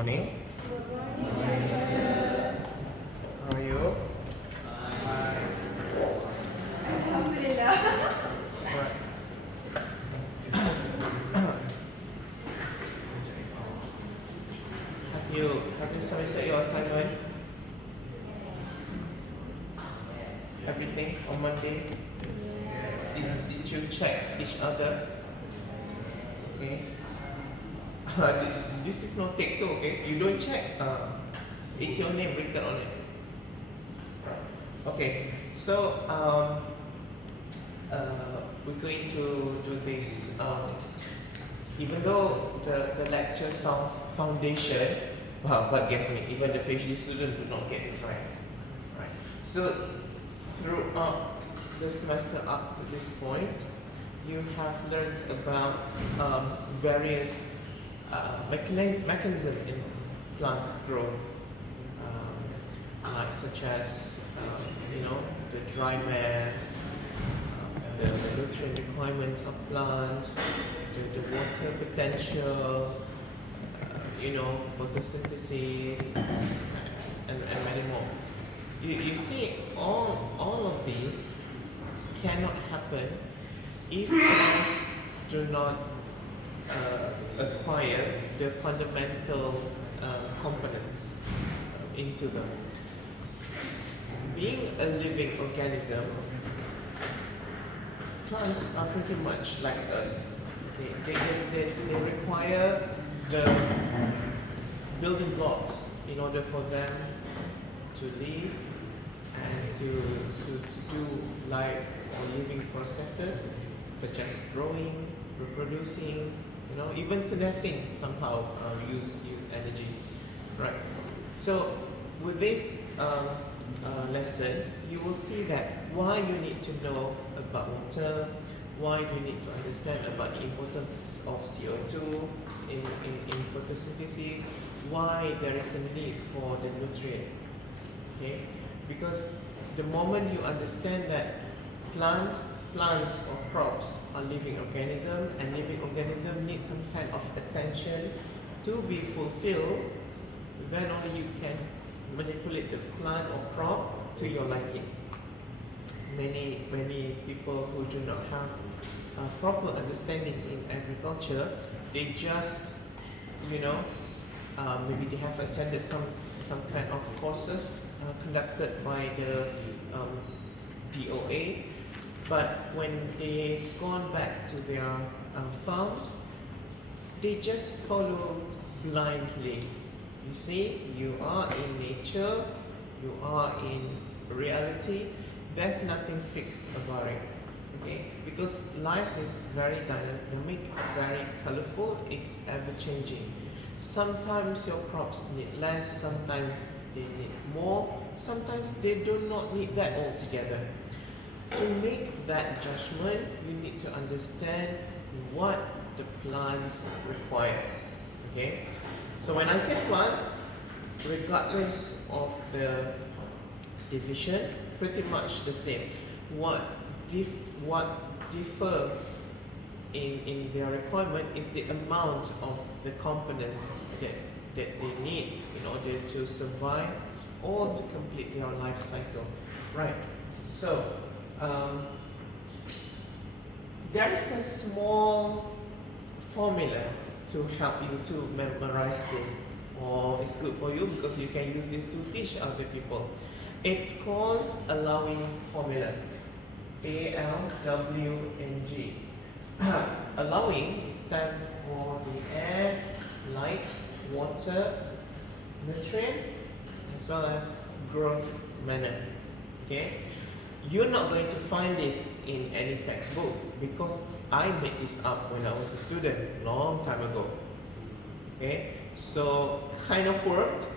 morning. How are you? Alhamdulillah. Right. Have you submitted your assignment? Everything on Monday? Did you check each other? Okay. This is not take two, okay? You don't check. It's your name written on it. Okay. So we're going to do this. Even though the lecture sounds foundation, but guess me, even the PhD student do not get this right. Right. So throughout the semester up to this point, you have learned about various mechanism in plant growth, such as the dry mass, the nutrient requirements of plants, the water potential, photosynthesis, and many more. You see, all of these cannot happen if plants do not acquire the fundamental components into them. Being a living organism, plants are pretty much like us. Okay? They require the building blocks in order for them to live and to do life or living processes such as growing, reproducing, even senescing somehow use energy, right? So with this lesson, you will see that why you need to know about water, why you need to understand about the importance of CO2 in photosynthesis, why there is a need for the nutrients. Okay? Because the moment you understand that plants or crops are living organisms, and living organisms need some kind of attention to be fulfilled, then only you can manipulate the plant or crop to your liking. Many people who do not have a proper understanding in agriculture, they just, maybe they have attended some kind of courses conducted by the DOA, but when they've gone back to their farms, they just followed blindly. You see, you are in nature, you are in reality, there's nothing fixed about it, okay? Because life is very dynamic, very colorful, it's ever-changing. Sometimes your crops need less, sometimes they need more, sometimes they do not need that altogether. To make that judgment, you need to understand what the plants require, okay? So when I say plants, regardless of the division, pretty much the same. What differ in their requirement is the amount of the components that they need in order to survive or to complete their life cycle. Right. So there is a small formula to help you to memorize this, or it's good for you because you can use this to teach other people. It's called allowing formula, ALWNG. Allowing, it stands for the air, light, water, nutrient, as well as growth manner. Okay? You're not going to find this in any textbook because I made this up when I was a student, long time ago. Okay? So kind of worked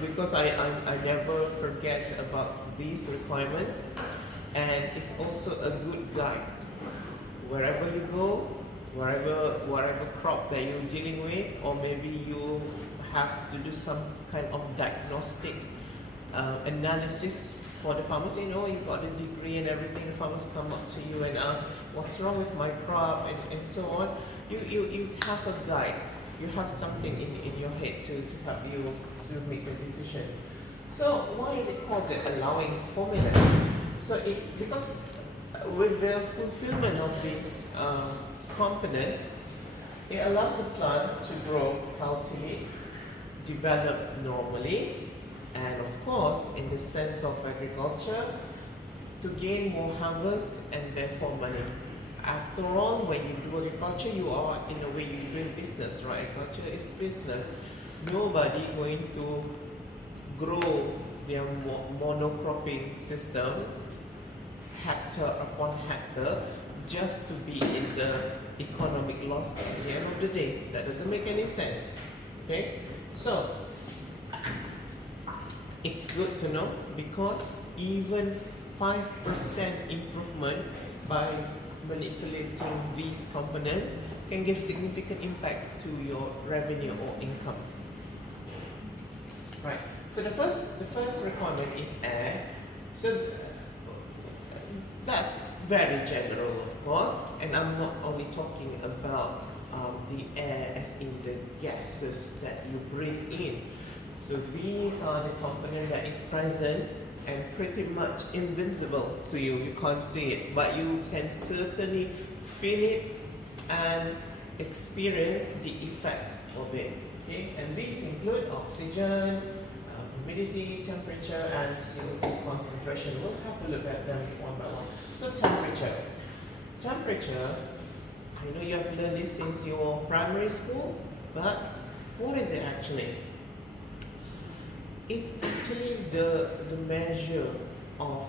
because I never forget about these requirements, and it's also a good guide. Wherever you go, whatever crop that you're dealing with, or maybe you have to do some kind of diagnostic analysis for the farmers. You got the degree and everything, the farmers come up to you and ask, what's wrong with my crop, and so on. You have a guide you have something in your head to help you to make a decision. So why is it called the allowing formula? So because with the fulfillment of these components, it allows the plant to grow healthily, develop normally, and of course, in the sense of agriculture, to gain more harvest and therefore money. After all, when you do agriculture, you are, in a way, you're doing business, right? Agriculture is business. Nobody going to grow their monocropping system hectare upon hectare just to be in the economic loss at the end of the day. That doesn't make any sense. Okay? So it's good to know, because even 5% improvement by manipulating these components can give significant impact to your revenue or income. Right. So the first requirement is air. So that's very general, of course, and I'm not only talking about the air as in the gases that you breathe in. So these are the components that is present and pretty much invincible to you. You can't see it, but you can certainly feel it and experience the effects of it. Okay? And these include oxygen, humidity, temperature, and CO2 concentration. We'll have a look at them one by one. So temperature. Temperature, I know you have learned this since your primary school, but what is it actually? It's actually the measure of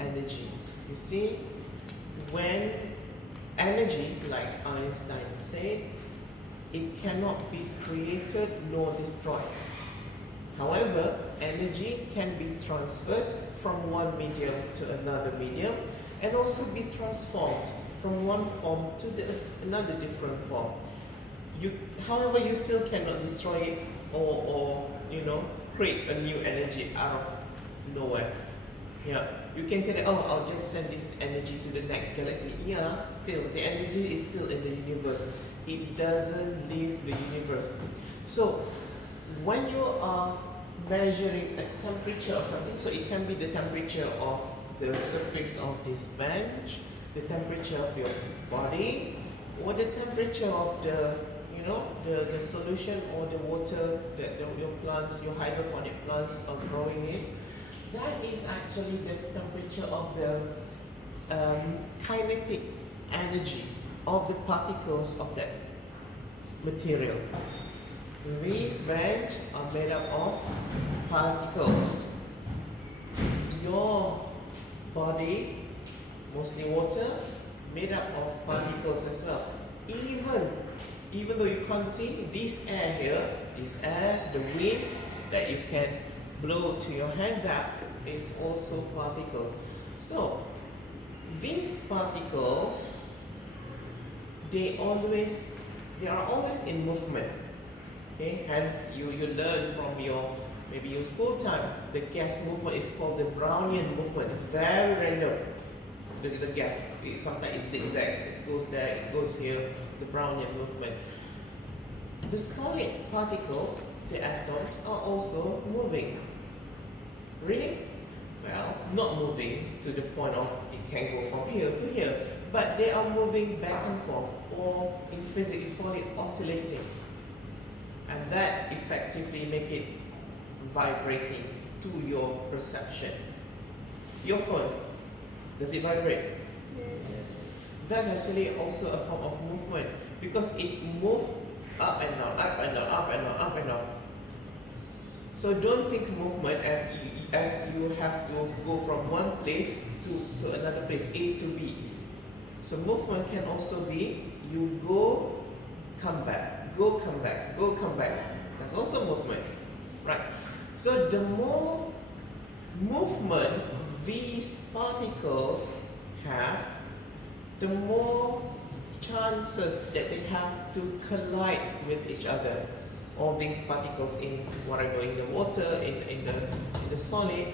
energy. You see, when energy, like Einstein said, it cannot be created nor destroyed. However, energy can be transferred from one medium to another medium, and also be transformed from one form to another different form. However, you still cannot destroy it or create a new energy out of nowhere. Yeah, you can say that, oh, I'll just send this energy to the next galaxy. Yeah, still, the energy is still in the universe. It doesn't leave the universe. So, when you are measuring a temperature of something, so it can be the temperature of the surface of this bench, the temperature of your body, or the temperature of the solution or the water that your plants, your hydroponic plants are growing in. That is actually the temperature of the kinetic energy of the particles of that material. These benches are made up of particles. Your body, mostly water, made up of particles as well. Even though you can't see, this air here, this air, the wind that you can blow to your hand, that is also particles. So these particles, they are always in movement. Okay, hence you learn from your school time. The gas movement is called the Brownian movement. It's very random. The gas, sometimes it's zigzag. It goes there, it goes here. The Brownian movement. The solid particles, the atoms, are also moving. Really? Well, not moving to the point of it can go from here to here, but they are moving back and forth, or in physics we call it oscillating. And that effectively make it vibrating to your perception. Your phone, does it vibrate? Yes. That's actually also a form of movement, because it moves up and down, up and down, up and down, up and down. So don't think movement as you have to go from one place to another place, A to B. So movement can also be you go, come back, go, come back, go, come back. That's also movement, right? So the more movement these particles have, the more chances that they have to collide with each other. All these particles in whatever, in the water, in the solid.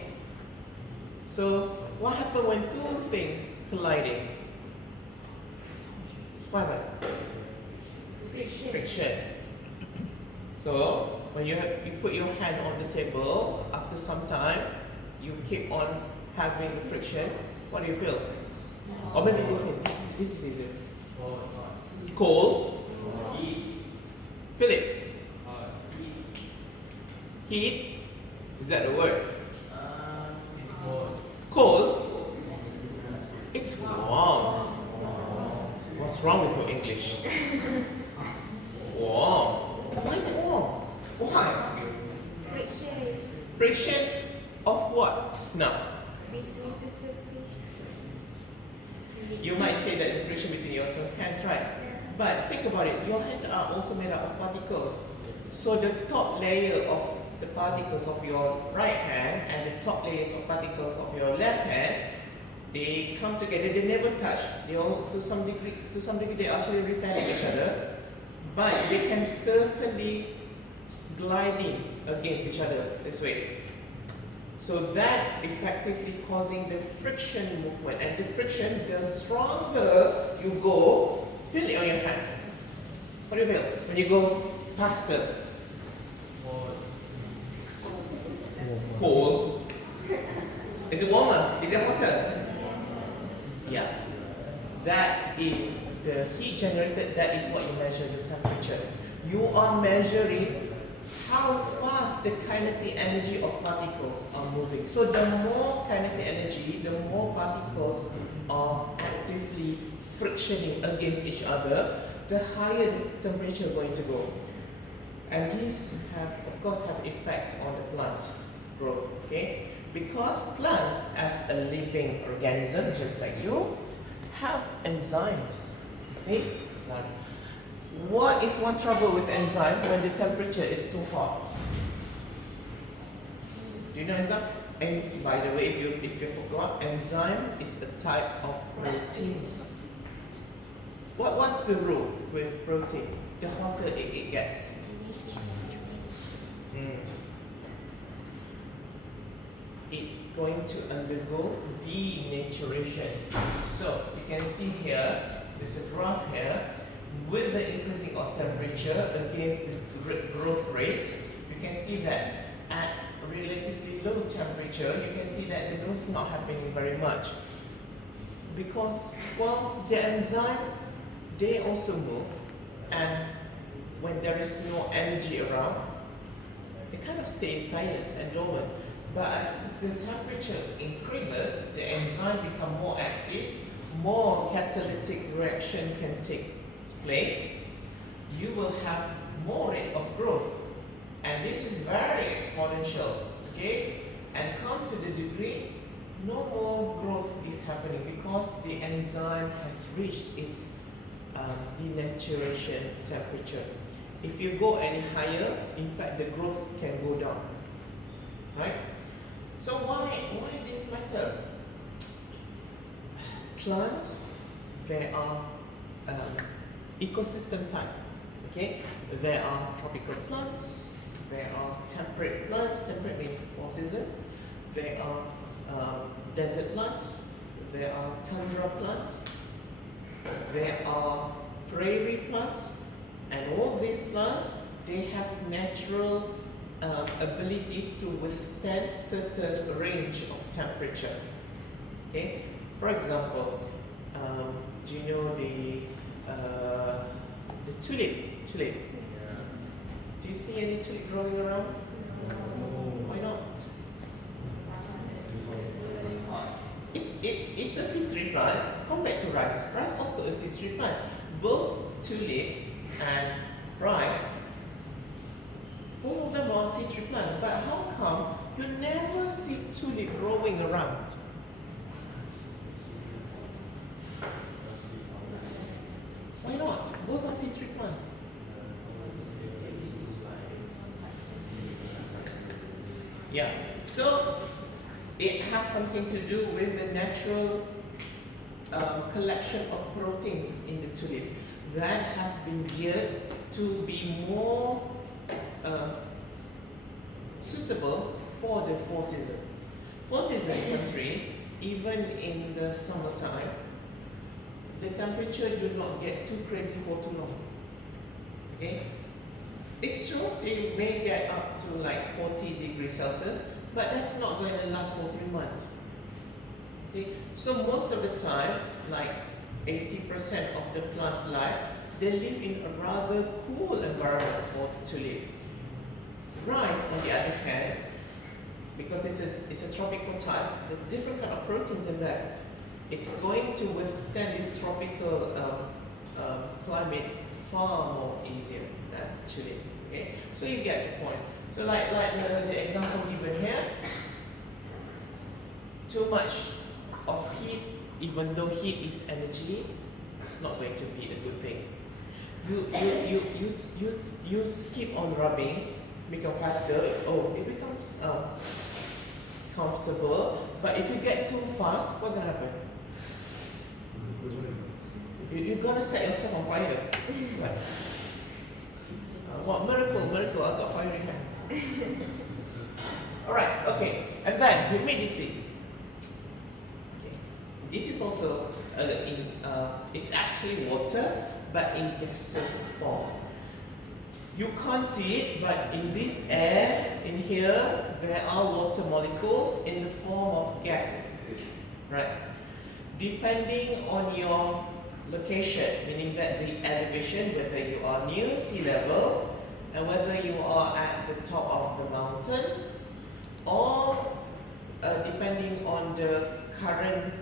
So what happens when two things colliding? What happens? Friction. Friction. So when you put your hand on the table, after some time, you keep on having friction. What do you feel? Or maybe this is easy. Cold. Feel it. Heat. Is that the word? Cold. It's warm. What's wrong with your English? Warm. Why is it warm? Why? Friction Friction of what? Now, between the surface. you might say that the friction between your two hands, right? Yeah. But think about it, your hands are also made up of particles. So the top layer of the particles of your right hand and the top layers of particles of your left hand, they come together, they never touch. They all, to some degree they actually repel each other, but they can certainly gliding against each other this way. So that effectively causing the friction movement, and the friction, the stronger you go, feel it on your hand. What do you feel when you go faster? Cold. Is it warmer? Is it hotter? Yeah. That is the heat generated. That is what you measure, the temperature. You are measuring how fast the kinetic energy of particles are moving. So the more kinetic energy, the more particles are actively frictioning against each other, the higher the temperature going to go. And these of course have effect on the plant growth, okay? Because plants, as a living organism, just like you, have enzymes. You see? Enzyme. What is one trouble with enzyme when the temperature is too hot? Do you know enzyme? And by the way, if you forgot, enzyme is a type of protein. What's the rule with protein? The hotter it gets. It's going to undergo denaturation. So you can see here, there's a graph here, with the increasing of temperature against the growth rate, you can see that at relatively low temperature, you can see that the growth not happening very much. Because, well, the enzyme, they also move, and when there is no energy around, they kind of stay silent and dormant. But as the temperature increases, the enzyme become more active, more catalytic reaction can take place, you will have more rate of growth. And this is very exponential, okay? And come to the degree, no more growth is happening because the enzyme has reached its denaturation temperature. If you go any higher, in fact, the growth can go down, right? So why this matter? Plants, they are ecosystem type, okay? There are tropical plants, there are temperate plants, temperate means 4 seasons, there are desert plants, there are tundra plants, there are prairie plants, and all these plants, they have natural ability to withstand certain range of temperature. Okay, for example, do you know the tulip? Tulip. Yeah. Do you see any tulip growing around? Why not? It's a seed tree plant compared to rice. Rice also a seed tree plant. Both tulip and rice, both of them are seed tree plant. But how come you never see tulip growing around? Why not? Both are seed tree plants. Yeah. So it has something to do with the natural collection of proteins in the tulip that has been geared to be more suitable for the 4 seasons. 4 season countries, even in the summertime, the temperature do not get too crazy for too long. Okay? It's true, it may get up to like 40 degrees Celsius, but that's not going to last for 3 months. Okay, so most of the time, like 80% of the plant's life, they live in a rather cool environment to live. Rice, on the other hand, because it's a tropical type, there's different kind of proteins in that. It's going to withstand this tropical climate far more easier than Chile. Okay, so you get the point. So like the example given here, too much of heat, even though heat is energy, it's not going to be a good thing. You keep on rubbing, become faster. It becomes comfortable. But if you get too fast, what's gonna happen? You're gonna set yourself on fire. Like, what miracle! I've got fiery hands. Alright, okay, and then humidity. Okay, this is also it's actually water, but in gaseous form. You can't see it, but in this air, in here, there are water molecules in the form of gas, right? Depending on your location, meaning that the elevation, whether you are near sea level, and whether you are at the top of the mountain, or depending on the current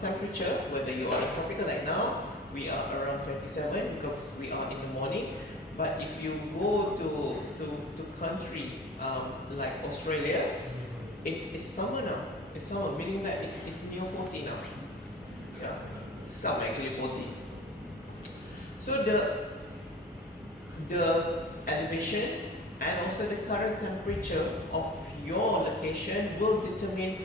temperature, whether you are in tropical like now, we are around 27 because we are in the morning. But if you go to country like Australia, it's summer now. It's summer, meaning that it's near 40 now. Yeah, some actually 40. So the elevation and also the current temperature of your location will determine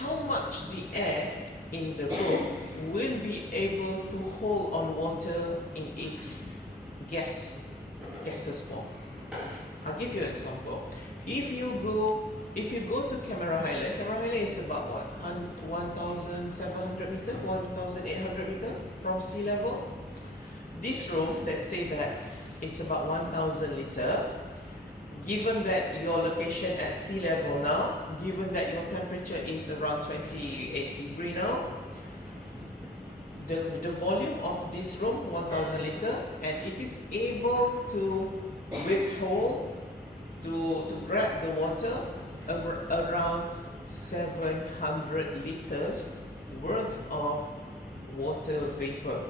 how much the air in the room will be able to hold on water in its gaseous form. I'll give you an example. If you go to Cameron Highland is about what? 1,700 meters, 1,800 meters from sea level. This room, let's say that it's about 1,000 liters. Given that your location at sea level now, given that your temperature is around 28 degrees now, the volume of this room, 1,000 liters, and it is able to withhold, to grab the water around 700 liters worth of water vapor.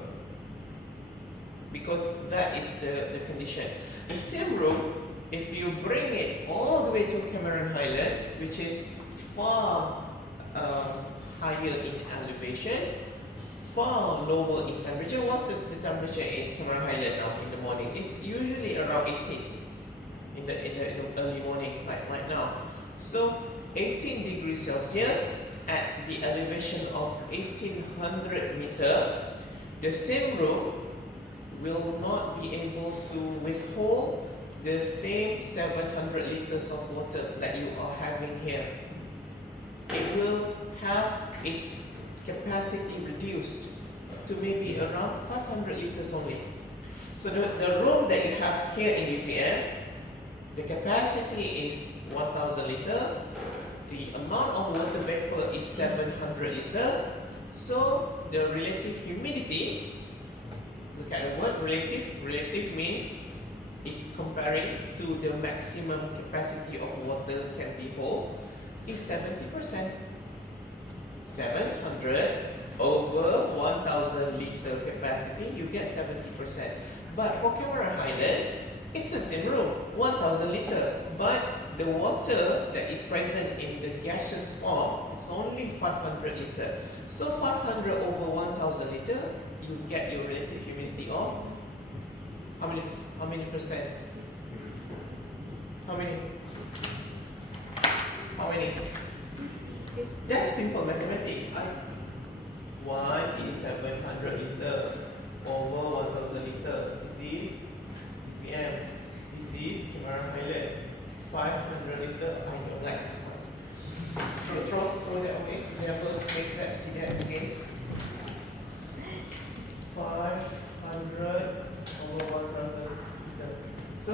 Because that is the condition. The same room, if you bring it all the way to Cameron Highland, which is far higher in elevation, far lower in temperature. What's the temperature in Cameron Highland now in the morning? It's usually around 18 in the early morning, like right now. So 18 degrees Celsius at the elevation of 1800 meters, the same room will not be able to withhold the same 700 liters of water that you are having here. It will have its capacity reduced to maybe around 500 liters only. So the room that you have here in UPM, the capacity is 1,000 liters. The amount of water vapor is 700 liters. So the relative humidity, look at the word relative. Relative means it's comparing to the maximum capacity of water can be held, is 70%. 700 over 1,000 liter capacity, you get 70%. But for Cameron Highland, it's the same room, 1,000 liter, but the water that is present in the gaseous form is only 500 liter. So 500 over 1,000 liter, you get your relative humidity of how many percent? How many? That's simple mathematics. 1 is 700 liter over 1,000 liter. This is PM. This is Cameron Highland. 500 liter. I don't like this one. Throw that away. Never make that, see that again. 500 over 1,000 liter. So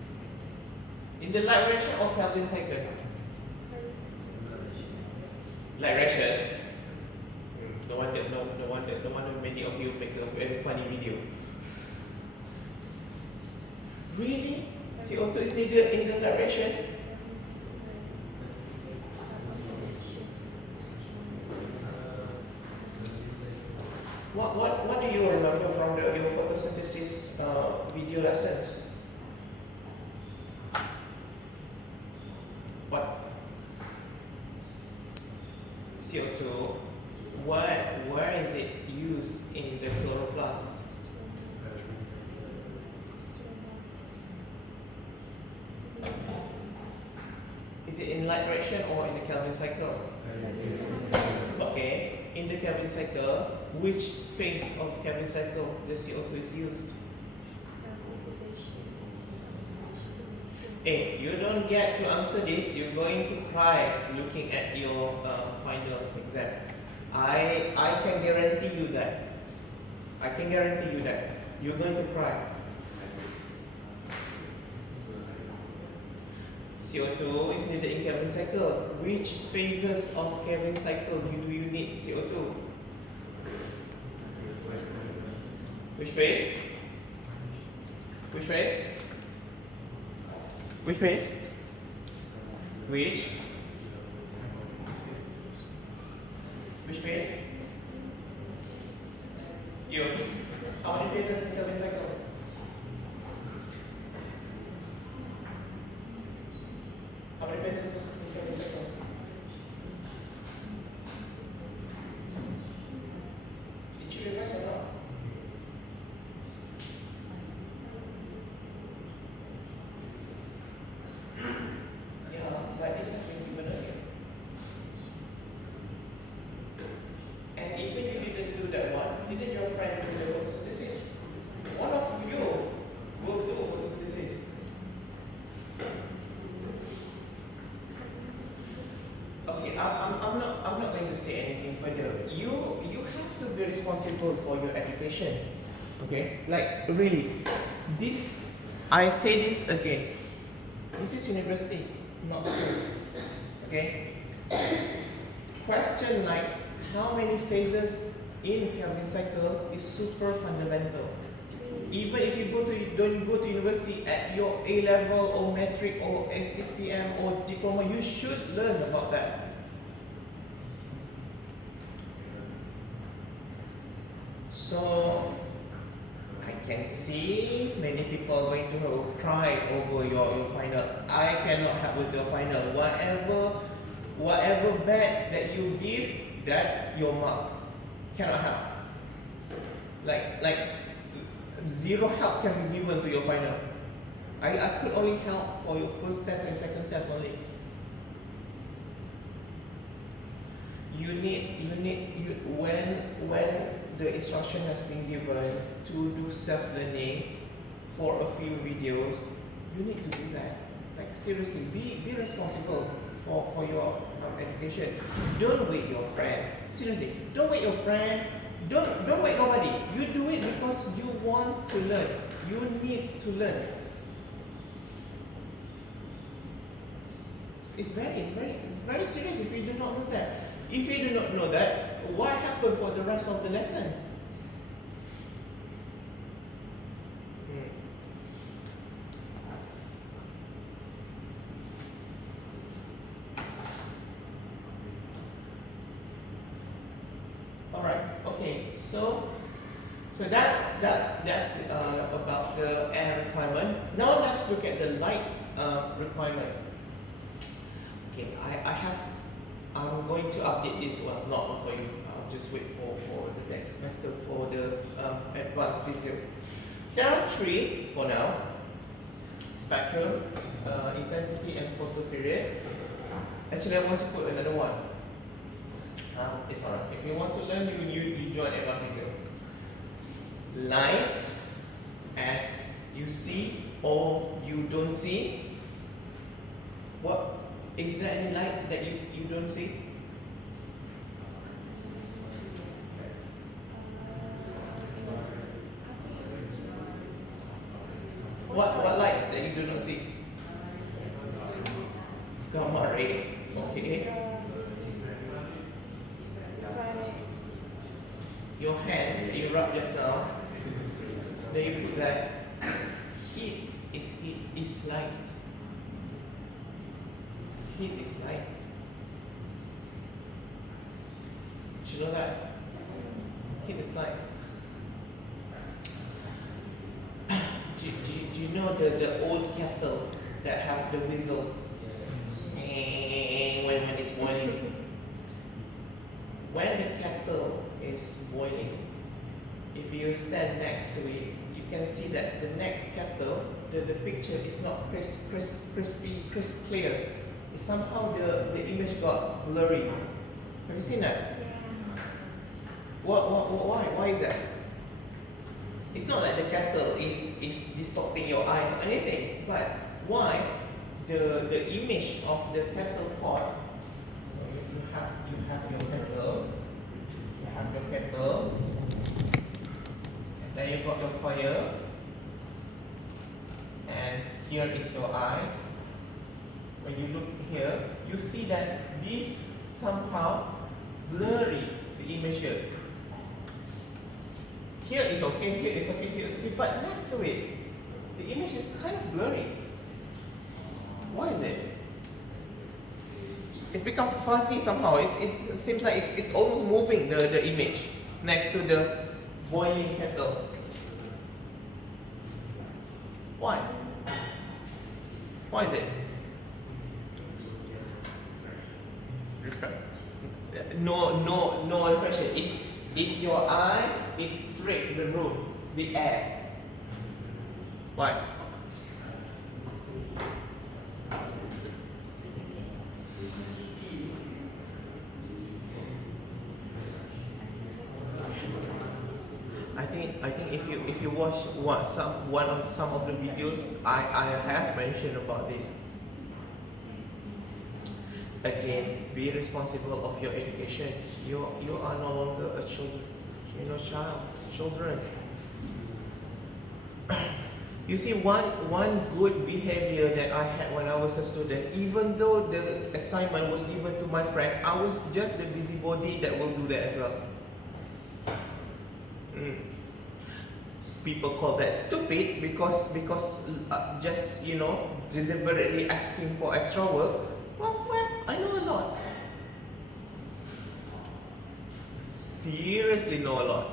in the light ration or Kelvin cycle? Light ration. No wonder many of you make a very funny video. Really? CO2 is needed in the light ration? What do you remember from your photosynthesis video lessons? What? CO2. Where is it used in the chloroplast? Is it in light ration or in the Kelvin cycle? Okay. In the Kelvin cycle, which phase of Kelvin cycle the CO2 is used? Hey, you don't get to answer this, you're going to cry looking at your final exam. I can guarantee you that. I can guarantee you that. You're going to cry. CO2 is needed in Kelvin cycle. Which phases of Kelvin cycle do you need CO2? Which phase? Which phase? Which phase? Which? Which phase? You. How many phases in Kelvin cycle? How many phases in Kelvin cycle? Did you revise or not? Yeah, but this has been given earlier. And even if you didn't do that one, didn't your friend do the photosynthesis? One of you will do photosynthesis. Okay, I'm not going to say anything further. You have to be responsible for your education. Okay? Like really, this I say this again. This is university, not school. Okay? Question like how many phases in Kelvin cycle is super fundamental. Even if you don't go to university at your A level or metric or STPM or diploma, you should learn about that. So I can see many people are going to cry over your final. I cannot help with your final. Whatever bad that you give, that's your mark. Cannot help. Like zero help can be given to your final. I could only help for your first test and second test only. When the instruction has been given to do self-learning for a few videos, you need to do that. Like seriously, be responsible for your education. Don't wait your friend. Seriously, don't wait your friend. Don't wait nobody. You do it because you want to learn. You need to learn. It's very serious if you do not know that. If you do not know that, what happened for the rest of the lesson? All right. Okay. So that's about the air requirement. Now let's look at the light requirement. Okay, I'm going to update this one, not for you. I'll just wait for the next semester for the advanced physio. There are three for now: spectrum, intensity, and photo period. Actually, I want to put another one. It's alright. If you want to learn, you join advanced physio. Light, as you see or you don't see. What? Is there any light that you don't see? What lights that you do not see? Gamma ray. Okay. Your hand that you rubbed just now, then you put that. Heat is light. Heat is light. Did you know that? Heat is light. Do you know the old kettle that have the whistle when it's boiling? When the kettle is boiling, if you stand next to it, you can see that the next kettle, the picture is not crisp clear. It's somehow the image got blurry. Have you seen that? Yeah. Why is that? It's not like the kettle is distorting your eyes or anything, but why the image of the kettle pot. So you have your kettle, and then you got your fire, and here is your eyes. When you look here, you see that this somehow blurry the image here. Here is okay, here is okay, here is okay, but next to it, the image is kind of blurry. Why is it? It's become fuzzy somehow. It seems like it's almost moving the image next to the boiling kettle. Why? Why is it? No reflection. It's your eye. It's straight the room, the air. Why? I think if you watch some of the videos, I have mentioned about this. Again, be responsible of your education. You are no longer a children. You see, one good behavior that I had when I was a student, even though the assignment was given to my friend, I was just the busybody that will do that as well. People call that stupid because just deliberately asking for extra work. Well, I know a lot. Seriously know a lot.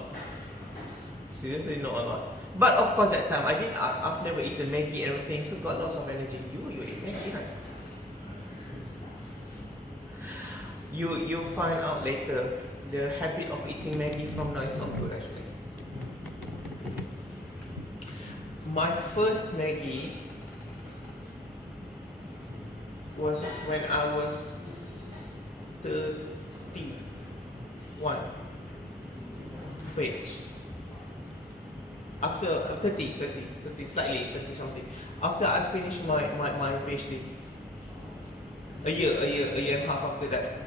But of course that time I've never eaten Maggi and everything, so got lots of energy. You eat Maggi, right? You find out later the habit of eating Maggi from now is not good actually. My first Maggi was when I was 31. Wait. After 30 something. After I finished my PhD. A year and a half after that.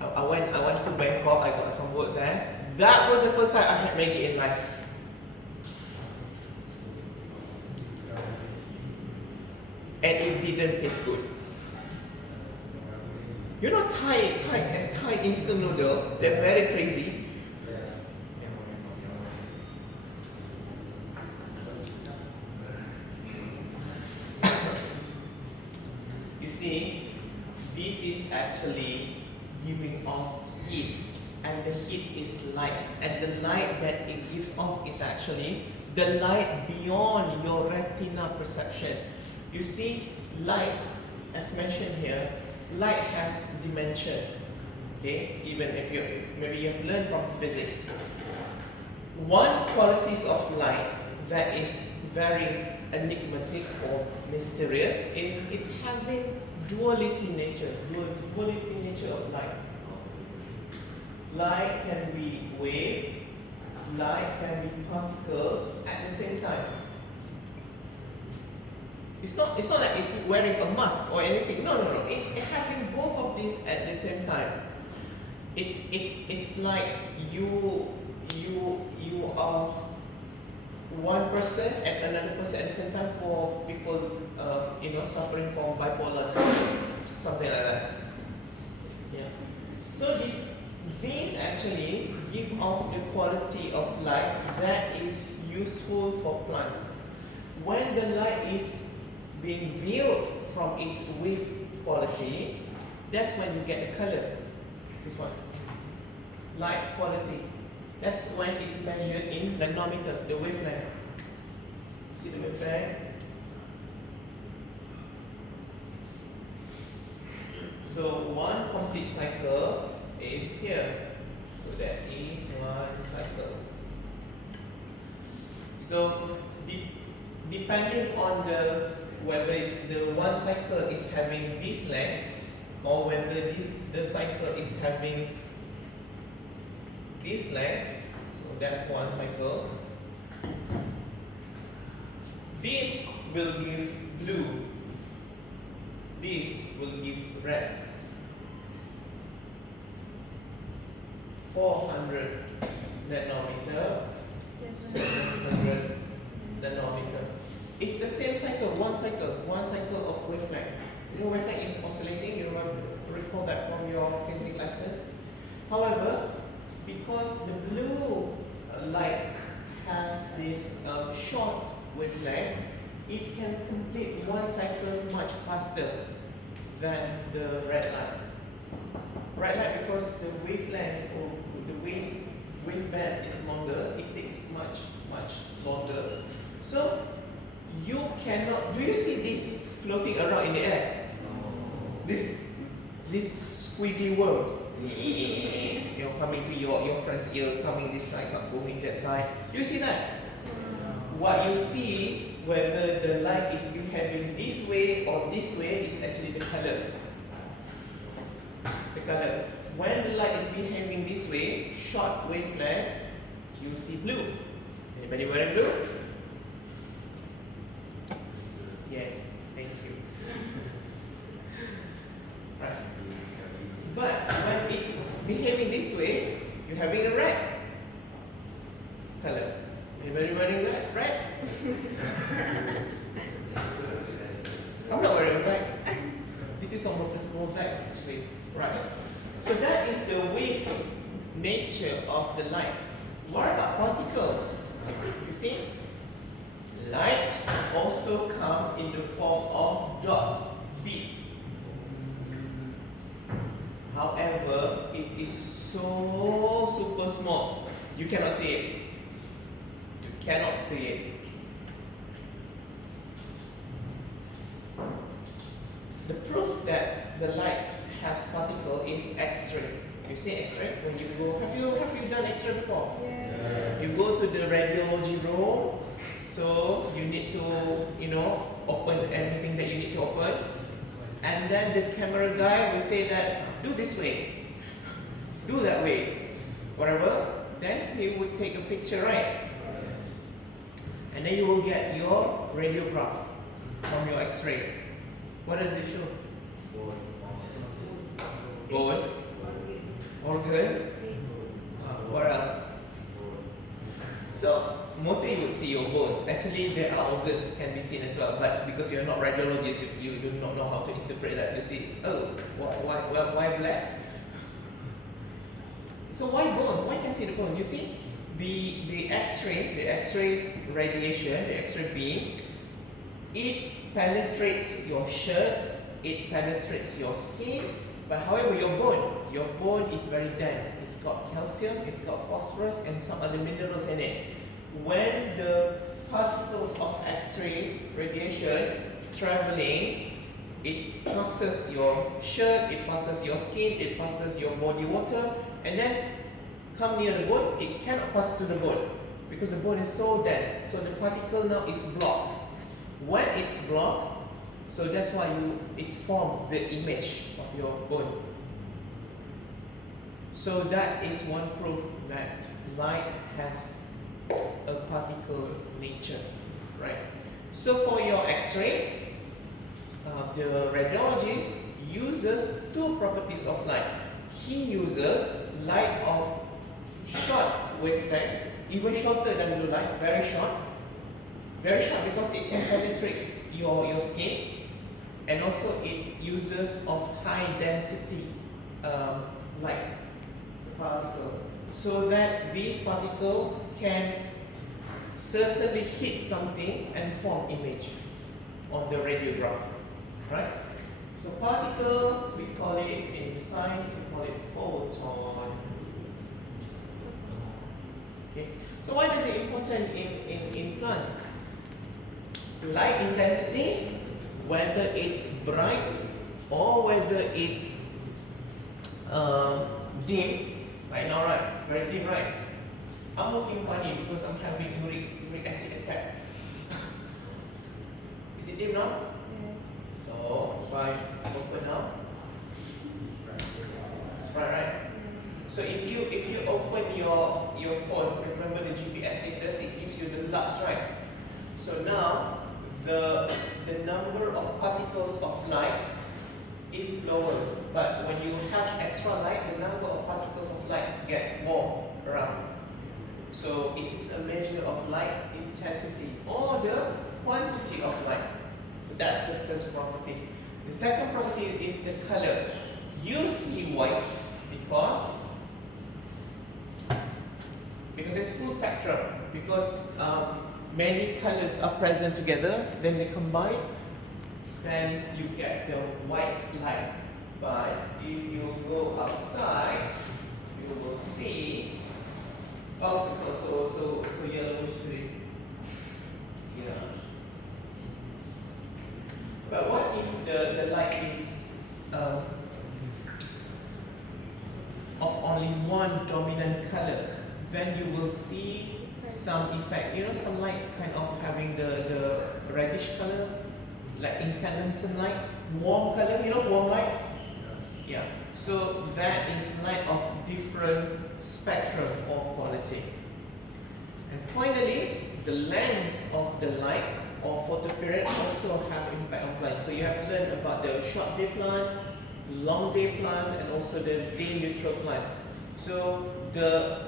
I went to Bangkok, I got some work there. That was the first time I had Maggi in life. And it didn't taste good. You know Thai instant noodle, they're very crazy. You see, this is actually giving off heat, and the heat is light, and the light that it gives off is actually the light beyond your retina perception. You see, light, as mentioned here, light has dimension. Okay, even if maybe you have learned from physics. One qualities of light that is very enigmatic or mysterious is it's having duality nature of light. Light can be wave, light can be particle at the same time. It's not like it's wearing a mask or anything. No. It's having both of these at the same time. It's like you are one person and another person at the same time for people suffering from bipolar disorder. something like that. Yeah. So these actually give off the quality of light that is useful for plants. When the light is being viewed from its wave quality, that's when you get the color. This one. Light quality. That's when it's measured in nanometer, the wavelength. See the wavelength? So one complete cycle is here. So that is one cycle. So depending on whether the one cycle is having this length or whether the cycle is having this length, so that's one cycle. This will give blue. This will give red. 400 nanometer, 700 nanometer. It's the same cycle, one cycle of wavelength. You know, wavelength is oscillating. You recall that from your physics lesson. However, because the blue light has this short wavelength, it can complete one cycle much faster than the red light. Red light, because the wavelength or the waveband is longer, it takes much longer. So you cannot. Do you see this floating around in the air? This squiggy world. You know, coming to your friend's ear, coming this side, not going that side. You see that? What you see, whether the light is behaving this way or this way, is actually the color. The color. When the light is behaving this way, short wavelength, you see blue. Anybody wearing blue? Yes, thank you. Right. But when it's behaving this way, you're having a red color. Anybody wearing that? Red? I'm not wearing red. This is on purpose red, actually. Right. So that is the wave nature of the light. What about particles? You see? Light also comes in the form of dots, beads. However, it is so super small. You cannot see it. You cannot see it. The proof that the light has particle is X-ray. You see X-ray when you go. Have you done X-ray before? Yes. You go to the radiology room, so you need to open everything that you need to open, and then the camera guy will say that do this way, do that way, whatever. Then he would take a picture, right? And then you will get your radiograph from your X-ray. What does it show? Bone, organ. What else? So mostly you see your bones. Actually, there are organs can be seen as well, but because you're not radiologists, you do not know how to interpret that. You see, oh, why black? So why bones? Why can't see the bones? You see, the X-ray radiation, the X-ray beam, it penetrates your shirt, it penetrates your skin. But however, your bone is very dense. It's got calcium, it's got phosphorus, and some other minerals in it. When the particles of X-ray radiation traveling, it passes your shirt, it passes your skin, it passes your body water, and then come near the bone, it cannot pass to the bone because the bone is so dense. So the particle now is blocked. When it's blocked, so that's why it's formed the image of your bone. So that is one proof that light has a particle nature, right? So for your X-ray, the radiologist uses two properties of light. He uses light of short wavelength, even shorter than blue light, very short because it can penetrate your skin. and also it uses of high density light particle, so that these particles can certainly hit something and form image on the radiograph, right? So particle, we call it in science, we call it photon. Okay. So why is it important in plants? Light intensity, whether it's bright or whether it's dim. Right now, right? It's very dim, right? I'm looking funny because I'm having uric acid attack. Is it dim now? Yes. So if I open now, it's bright, right? So if you open your phone, remember the GPS status, it gives you the lux, right? So now the number of particles of light is lower, but when you have extra light, the number of particles of light gets more around. So it is a measure of light intensity or the quantity of light. So that's the first property. The second property is the color. You see white because it's full spectrum, because many colors are present together, then they combine, then you get the white light. But if you go outside, you will see, oh, it's not so yellowish today. Yeah. But what if the light is of only one dominant color? Then you will see some effect. You know, some light kind of having the reddish color, like incandescent light, warm color, you know, warm light. Yeah. So that is light of different spectrum or quality. And finally, the length of the light or photoperiod also have impact on plant. So you have learned about the short day plant, long day plant, and also the day neutral plant. So the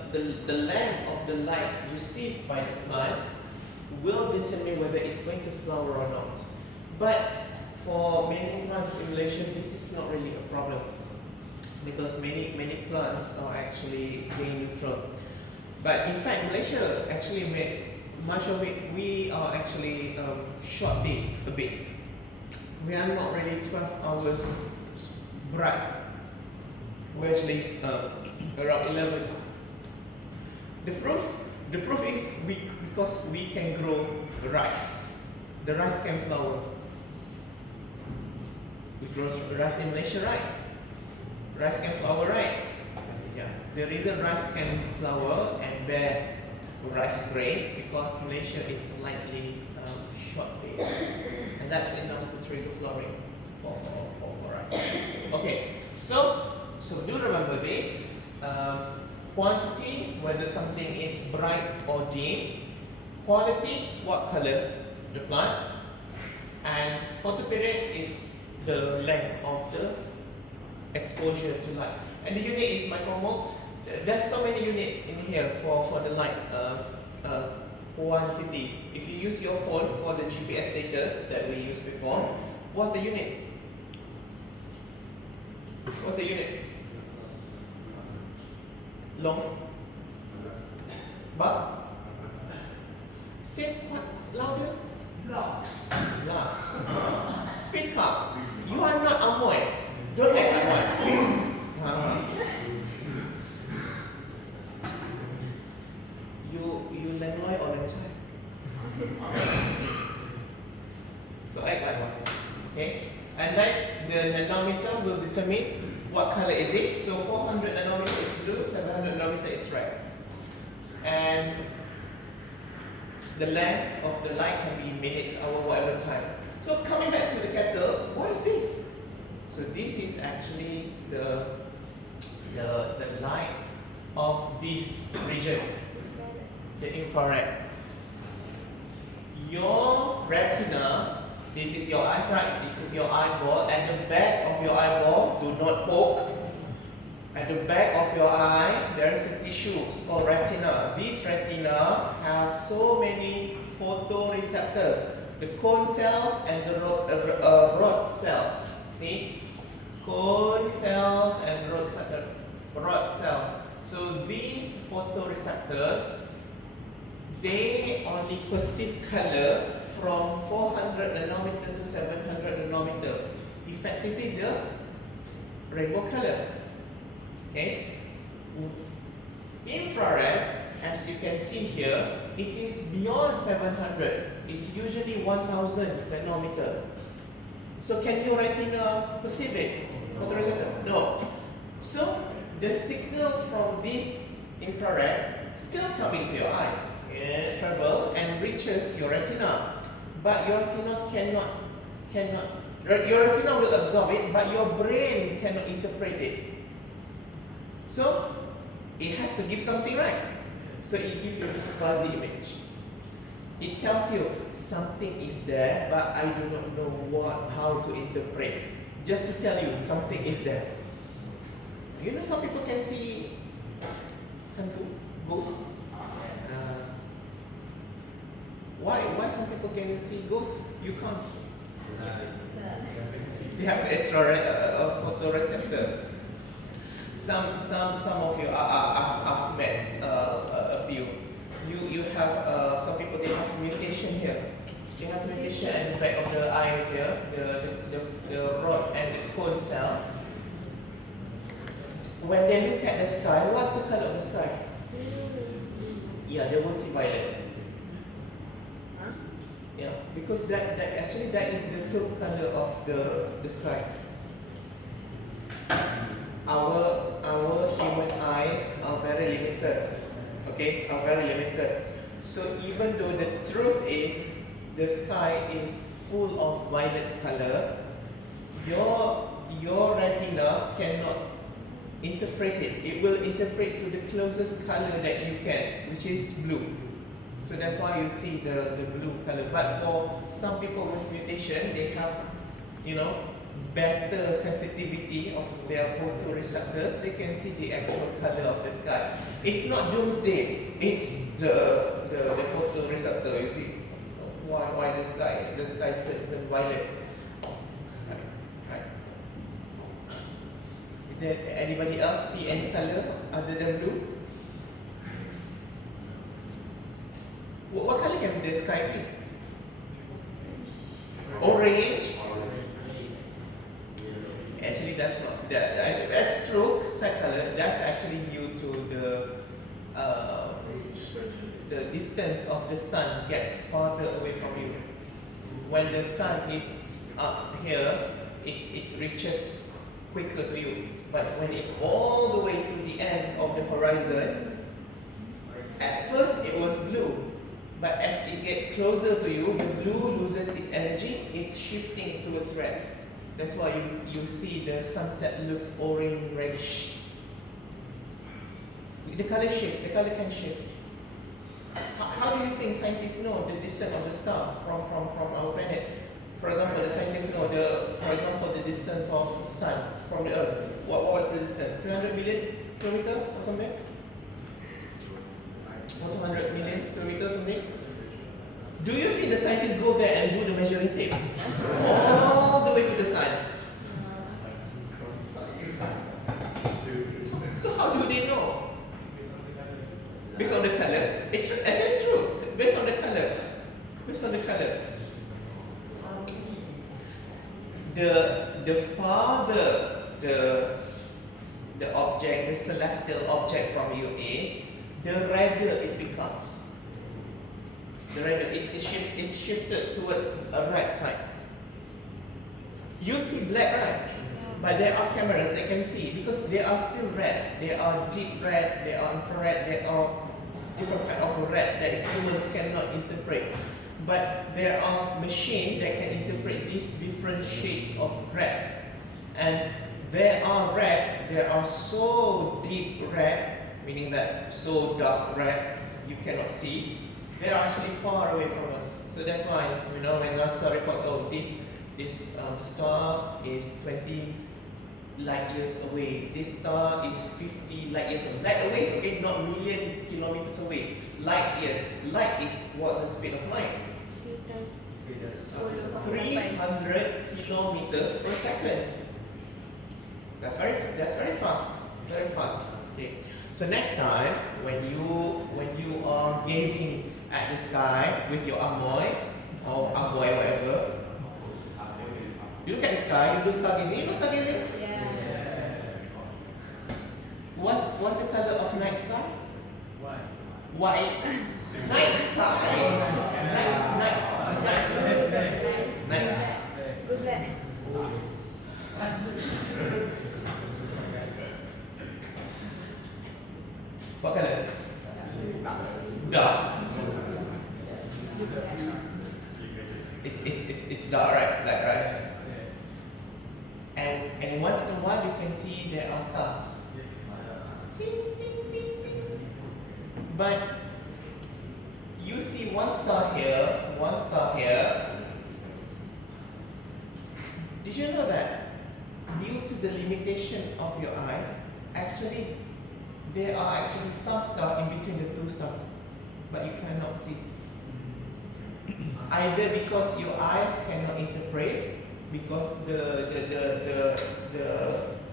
length of the light received by the plant will determine whether it's going to flower or not. But for many plants in Malaysia, this is not really a problem, because many plants are actually day neutral. But in fact, Malaysia actually made much of it. We are actually short day a bit. We are not really 12 hours bright. We actually around 11. The proof is because we can grow rice. The rice can flower. We grow rice in Malaysia, right? Rice can flower, right? Yeah. The reason rice can flower and bear rice grains because Malaysia is slightly short day, and that's enough to trigger flowering for rice. Okay, so do remember this. Quantity, whether something is bright or dim. Quality, what color the plant. And photoperiod is the length of the exposure to light. And the unit is micromole. There's so many units in here for the light quantity. If you use your phone for the GPS status that we used before, what's the unit? What's the unit? Long? But? Say what? Louder? Lux. Lux. Speak up. You are not Amoy. Don't act like one. You Lenoy or Lenoy? So act like one. Okay? And then the nanometer will determine what color is it. So 400 nanometer is blue, 700 nanometer is red. And the length of the light can be minutes, hour, whatever time. So coming back to the kettle, what is this? So this is actually the light of this region, the infrared. Your retina, this is your eyes, right? This is your eyeball. At the back of your eyeball, do not poke. At the back of your eye, there is a tissue called retina. This retina have so many photoreceptors. The cone cells and the rod cells. See? Cone cells and rod cells. So these photoreceptors, they only perceive color from 400 nanometer to 700 nanometer. Effectively the rainbow color. Okay? Infrared, as you can see here, it is beyond 700. It's usually 1000 nanometer. So can your retina perceive it? Photoreceptor? No. So the signal from this infrared still coming to your eyes. It travel and reaches your retina. But your retina your retina will absorb it, but your brain cannot interpret it. So it has to give something, right? So it gives you this fuzzy image. It tells you something is there, but I do not know how to interpret. Just to tell you something is there. You know, some people can see hantu, ghosts. Why some people can see ghosts? You can't. They have extra photoreceptor. Some of you I've met a few. You have some people, they have mutation here. They have mutation at the back of the eyes here, the rod and the cone cell. When they look at the sky, what's the color of the sky? Yeah, they will see violet. Yeah, because that is the true color of the sky. Our human eyes are very limited. Okay, are very limited. So even though the truth is the sky is full of violet color, your retina cannot interpret it. It will interpret to the closest color that you can, which is blue. So that's why you see the blue color. But for some people with mutation, they have, better sensitivity of their photoreceptors. They can see the actual color of the sky. It's not doomsday. It's the photoreceptor. You see why the sky turn violet. Right. Is there anybody else see any color other than blue? What color can the sky be? Orange. Actually, that's not that. Actually, that's true. Sky color. That's actually due to the distance of the sun gets farther away from you. When the sun is up here, it reaches quicker to you. But when it's all the way to the end of the horizon, at first it was blue. But as it gets closer to you, the blue loses its energy, it's shifting towards red. That's why you see the sunset looks orange reddish. The color can shift. How do you think scientists know the distance of the star from our planet? For example, the scientists know the distance of the sun from the Earth. What was the distance? 300 million kilometers or something? 200 million kilometers something? Do you think the scientists go there and do the measuring tape? All the way to the sun. So how do they know? Based on the color? It's actually true. Based on the color. Based on the color. The farther the object, the celestial object from you is, the redder it becomes. The redder, it's shifted toward a red side. You see black, right? But there are cameras that can see because they are still red. They are deep red, they are infrared, they are different kind of red that humans cannot interpret. But there are machines that can interpret these different shades of red. And there are reds that are so deep red, meaning that so dark red you cannot see. They are actually far away from us. So that's why, when NASA reports, this star is 20 light years away. This star is 50 light years away. Light away is okay, not million kilometers away. Light years. Light is what's the speed of light? 300 kilometers per second. That's very fast. Very fast. Okay. So next time when you are gazing at the sky with your amoy or amoy whatever, you look at the sky, you do stargazing. You know stargazing? Yeah. What's the color of night sky? White. Night sky. Night. Good luck. What color? Dark. It's dark, right? Like, right? And once in a while you can see there are stars. But you see one star here. Did you know that due to the limitation of your eyes, actually there are actually some stars in between the two stars, but you cannot see. Either because your eyes cannot interpret, because the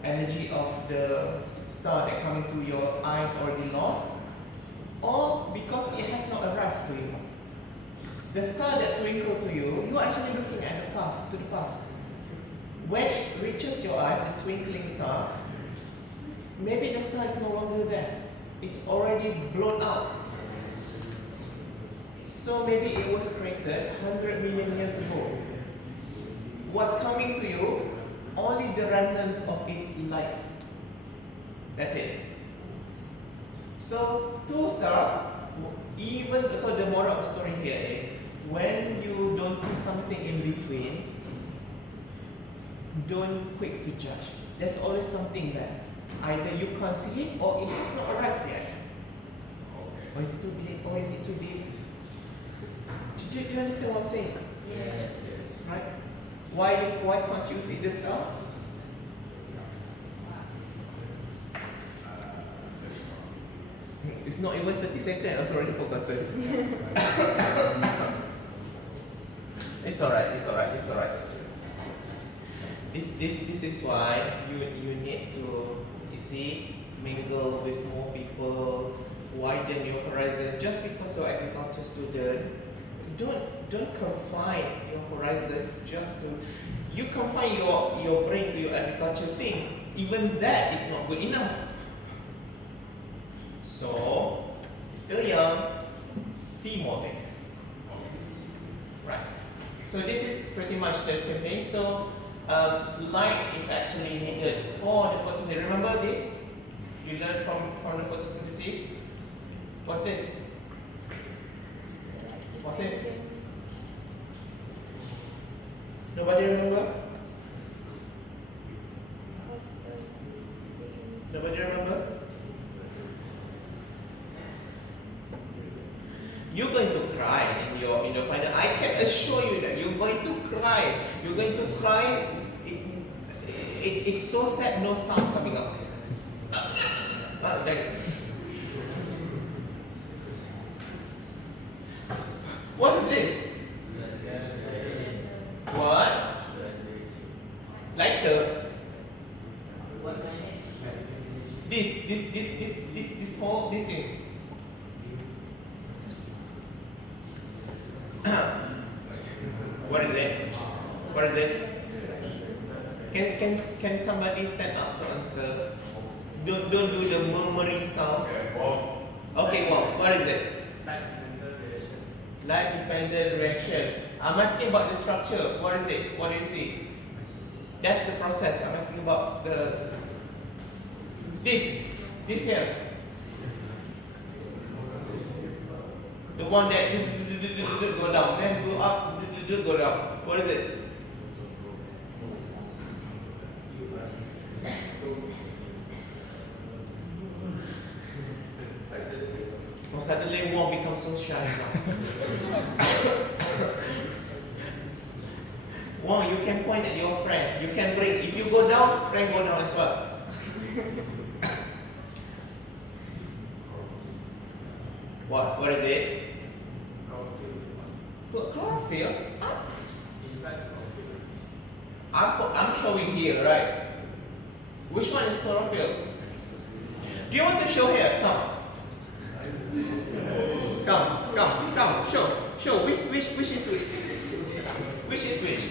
energy of the star that come into your eyes already lost, or because it has not arrived to you. The star that twinkle to you, you are actually looking at the past. When it reaches your eyes, the twinkling star, maybe the star is no longer there. It's already blown out. So maybe it was created 100 million years ago. What's coming to you? Only the remnants of its light. That's it. So two stars, so the moral of the story here is, when you don't see something in between, don't quick to judge. There's always something there. Either you can't see it or it has not arrived yet. Or is it too big? Or is it too big? Do you understand what I'm saying? Yeah. Right? Why can't you see the star? It's not even 30 seconds, I was already forgotten. It's alright. This is why you need to, you see, mingle with more people, widen your horizon. Just because you're agriculture student, don't confine your horizon just to, you confine your brain to your agriculture thing. Even that is not good enough. So, still young, see more things. Right. So this is pretty much the same thing. So light is actually needed for the photosynthesis. Remember this? You learned from the photosynthesis. What's this? What's this? Nobody remember? Nobody remember? You're going to cry in your final. I can assure you that you're going to cry. You're going to cry. It's so sad, no sound coming up. Thanks. What is this? What? Lighter. This whole thing. What is it? What is it? Can somebody stand up to answer? Don't do the murmuring stuff. Okay, well, what is it? Light dependent reaction. I'm asking about the structure. What is it? What do you see? That's the process. I'm asking about this here. The one that go down, then go up, go down. What is it? Oh, suddenly one becomes so shy now. Wow, you can point at your friend. You can bring. If you go down, friend go down as well. What is it? Chlorophyll? I'm showing here, right? Which one is chlorophyll? Do you want to show here? Come. Come. Show. Which is which? Which is which?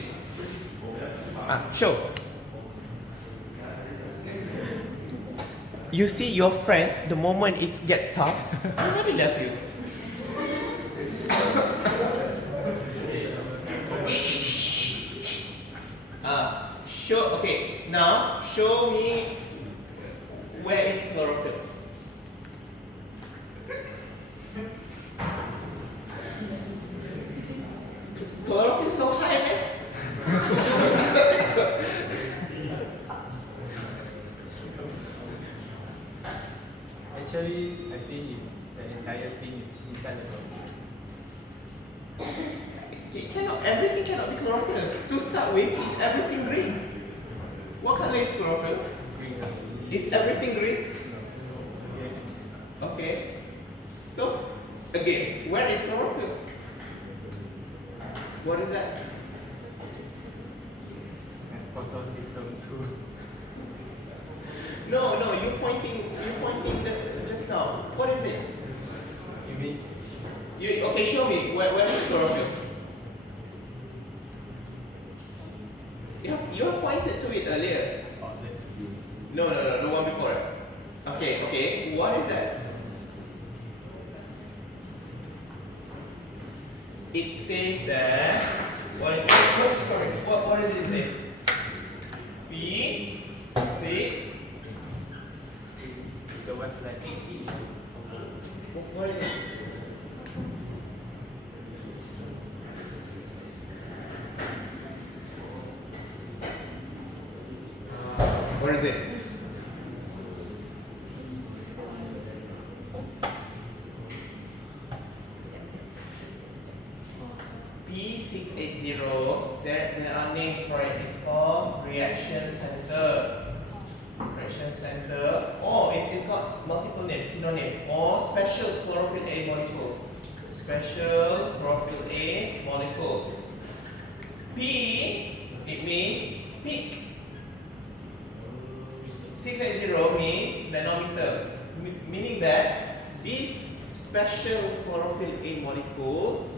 Show. You see your friends, the moment it gets tough, nobody left you. Okay, now show me where is chlorophyll. Chlorophyll so high, man. Actually, I think the entire thing is inside the chlorophyll. Everything cannot be chlorophyll. To start with, is everything green? What color is chlorophyll? Green. Is everything green? Okay. So, again, where is chlorophyll? What is that? Photosystem too. No, you're pointing just now. What is it? You mean? Okay, show me. Where is the chlorophyll? You have pointed to it earlier. No, the one before it. Okay. What is that? It says that. What does it say? P6. The one like 80. What is it? What is it? P680. There are names for it. It's called reaction center. Reaction center. Or it's got multiple names, synonym. Or special chlorophyll A molecule. Special chlorophyll A molecule. P, it means peak. 680 means nanometer, meaning that this special chlorophyll A molecule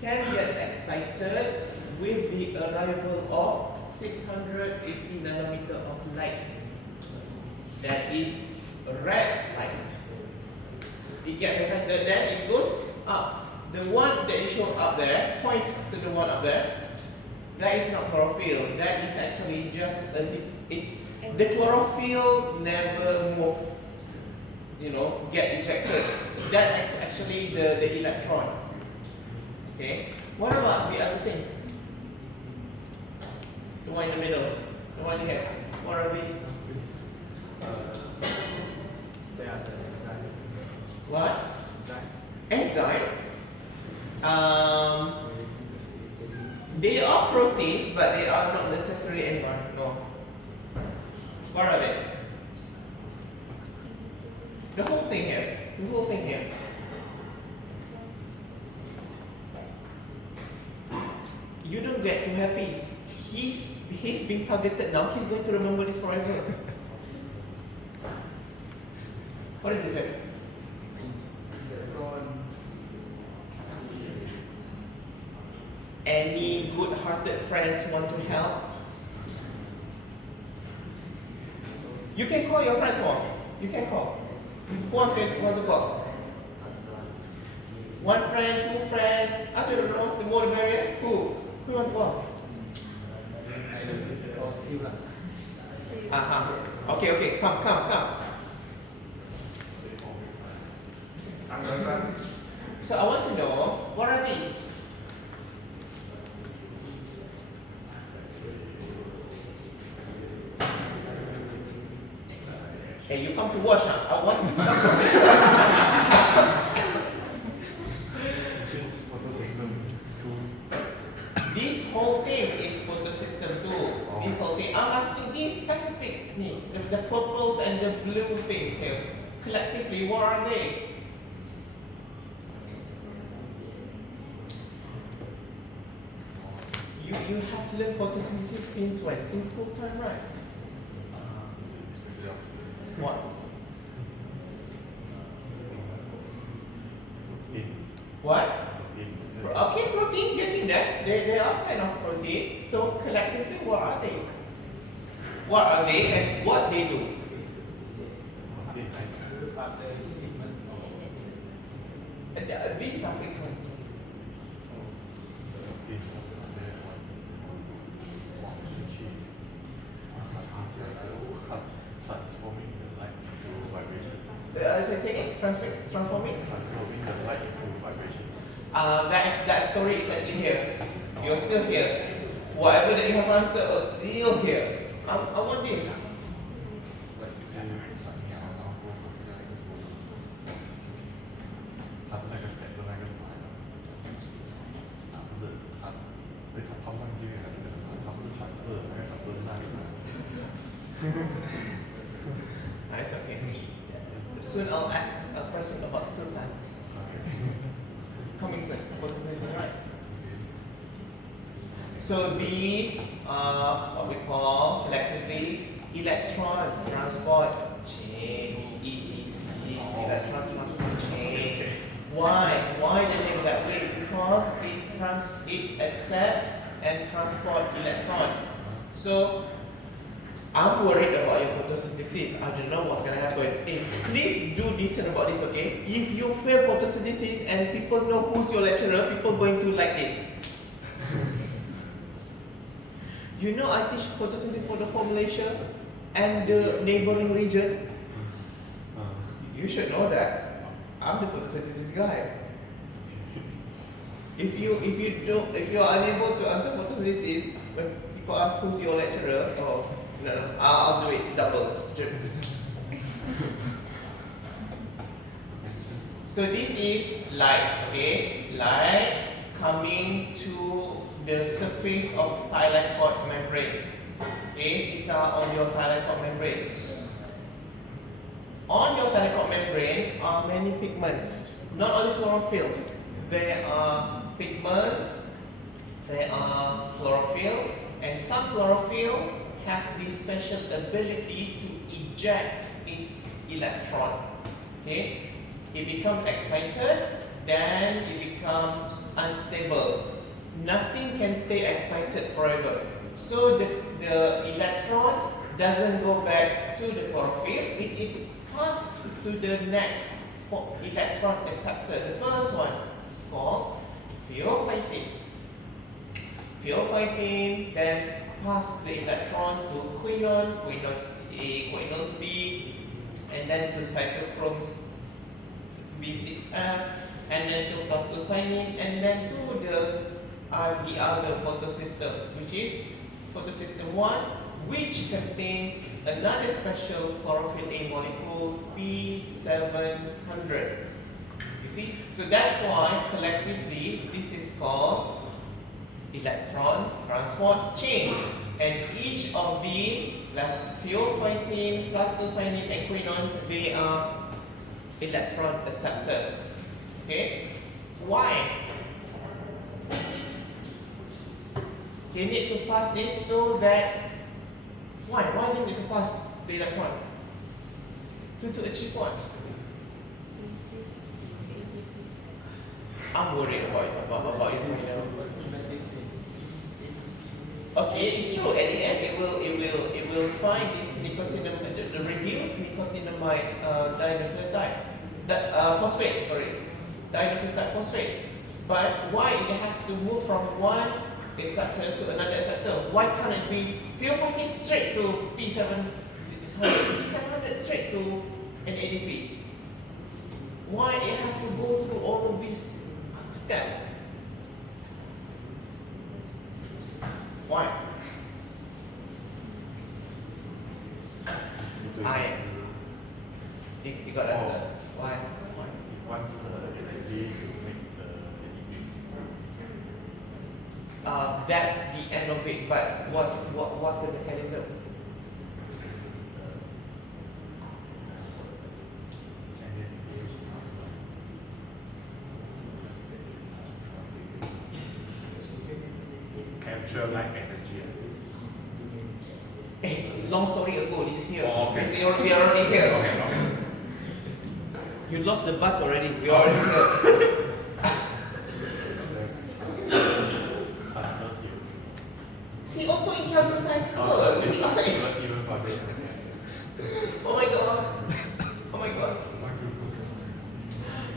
can get excited with the arrival of 680 nanometer of light. That is red light. It gets excited, then it goes up. The one that is shown up there, point to the one up there. That is not chlorophyll. That is actually just the chlorophyll never move. Get ejected. That is actually the electron. Okay. What about the other things? The one in the middle. The one here. What are these? They are the enzyme. What? Enzyme. They are proteins, but they are not necessarily enzyme. No. What are they? The whole thing here. You don't get too happy. He's being targeted now. He's going to remember this forever. What is this here? Any good-hearted friends want to help? You can call your friends more. You can call. Who wants to call? One friend, two friends. I don't know. The more the merrier. Who wants to call? I don't know. Or Sila. Okay. Come. So I want to know, what are these? Hey, you come to watch, huh? I want This whole thing is photosystem 2. This whole thing. I'm asking these specific, the purples and the blue things here. Collectively, what are they? You have learned photosynthesis since when? Since school time, right? What? What? Okay, protein, getting that. They are kind of protein. So collectively, what are they? What are they and what they do? These are pigments. Transforming the light into vibration. As I say, transforming. Transforming the light into vibration. That story is actually here. You're still here. Whatever that you have answered is still here. I want this. Nice, okay. Soon I'll ask a question about Sultan. Coming soon. Photosynthesis, right? So these are what we call collectively electron transport chain, ETC, electron transport chain. Why? Why the name that way? Because it accepts and transports electron. So I'm worried about your photosynthesis. I don't know what's gonna happen. Hey, please do listen about this, okay? If you fail photosynthesis and people know who's your lecturer, people going to like this. You know I teach photosynthesis for the whole Malaysia and the neighboring region. You should know that I'm the photosynthesis guy. If you are unable to answer photosynthesis, when people ask who's your lecturer, oh no, I'll do it double. So this is light, okay? Light coming to the surface of thylakoid membrane. Okay, these are on your thylakoid membrane. On your thylakoid membrane are many pigments, not only chlorophyll. There are pigments, there are chlorophyll, and some chlorophyll have this special ability to eject its electron. Okay, it becomes excited, then it becomes unstable. Nothing can stay excited forever. So the electron doesn't go back to the chlorophyll. It's passed to the next electron acceptor. The first one is called phyophytin. Phyophytin then pass the electron to quinones, quinones A, quinones B, and then to cytochromes B6F, and then to plastocyanin, and then to the other photosystem, which is photosystem 1, which contains another special chlorophyll A molecule, P700. You see? So that's why collectively this is called electron transport chain. And each of these, phyophytin, plastocyanin, and quinones, they are electron acceptor. Okay? Why? They need to pass this so that why they need to pass the electron? To achieve what? I'm worried about it. Okay, it's true. At the end, it will find this nicotinamide, the reduced nicotinamide dinucleotide, dinucleotide phosphate. But why it has to move from one acceptor to another acceptor? Why can't it be phyophytin straight to P700 straight to an ADP? Why it has to go through all of these steps? Why? You got the answer. Why? It wants the energy to make the ADP. That's the end of it. But what's the mechanism? Capture Long story ago, this here. Oh, okay. We are already here. Okay, no. You lost the bus already. We are already here. See, auto income cycle. Even vibration. Oh my god. Oh my god.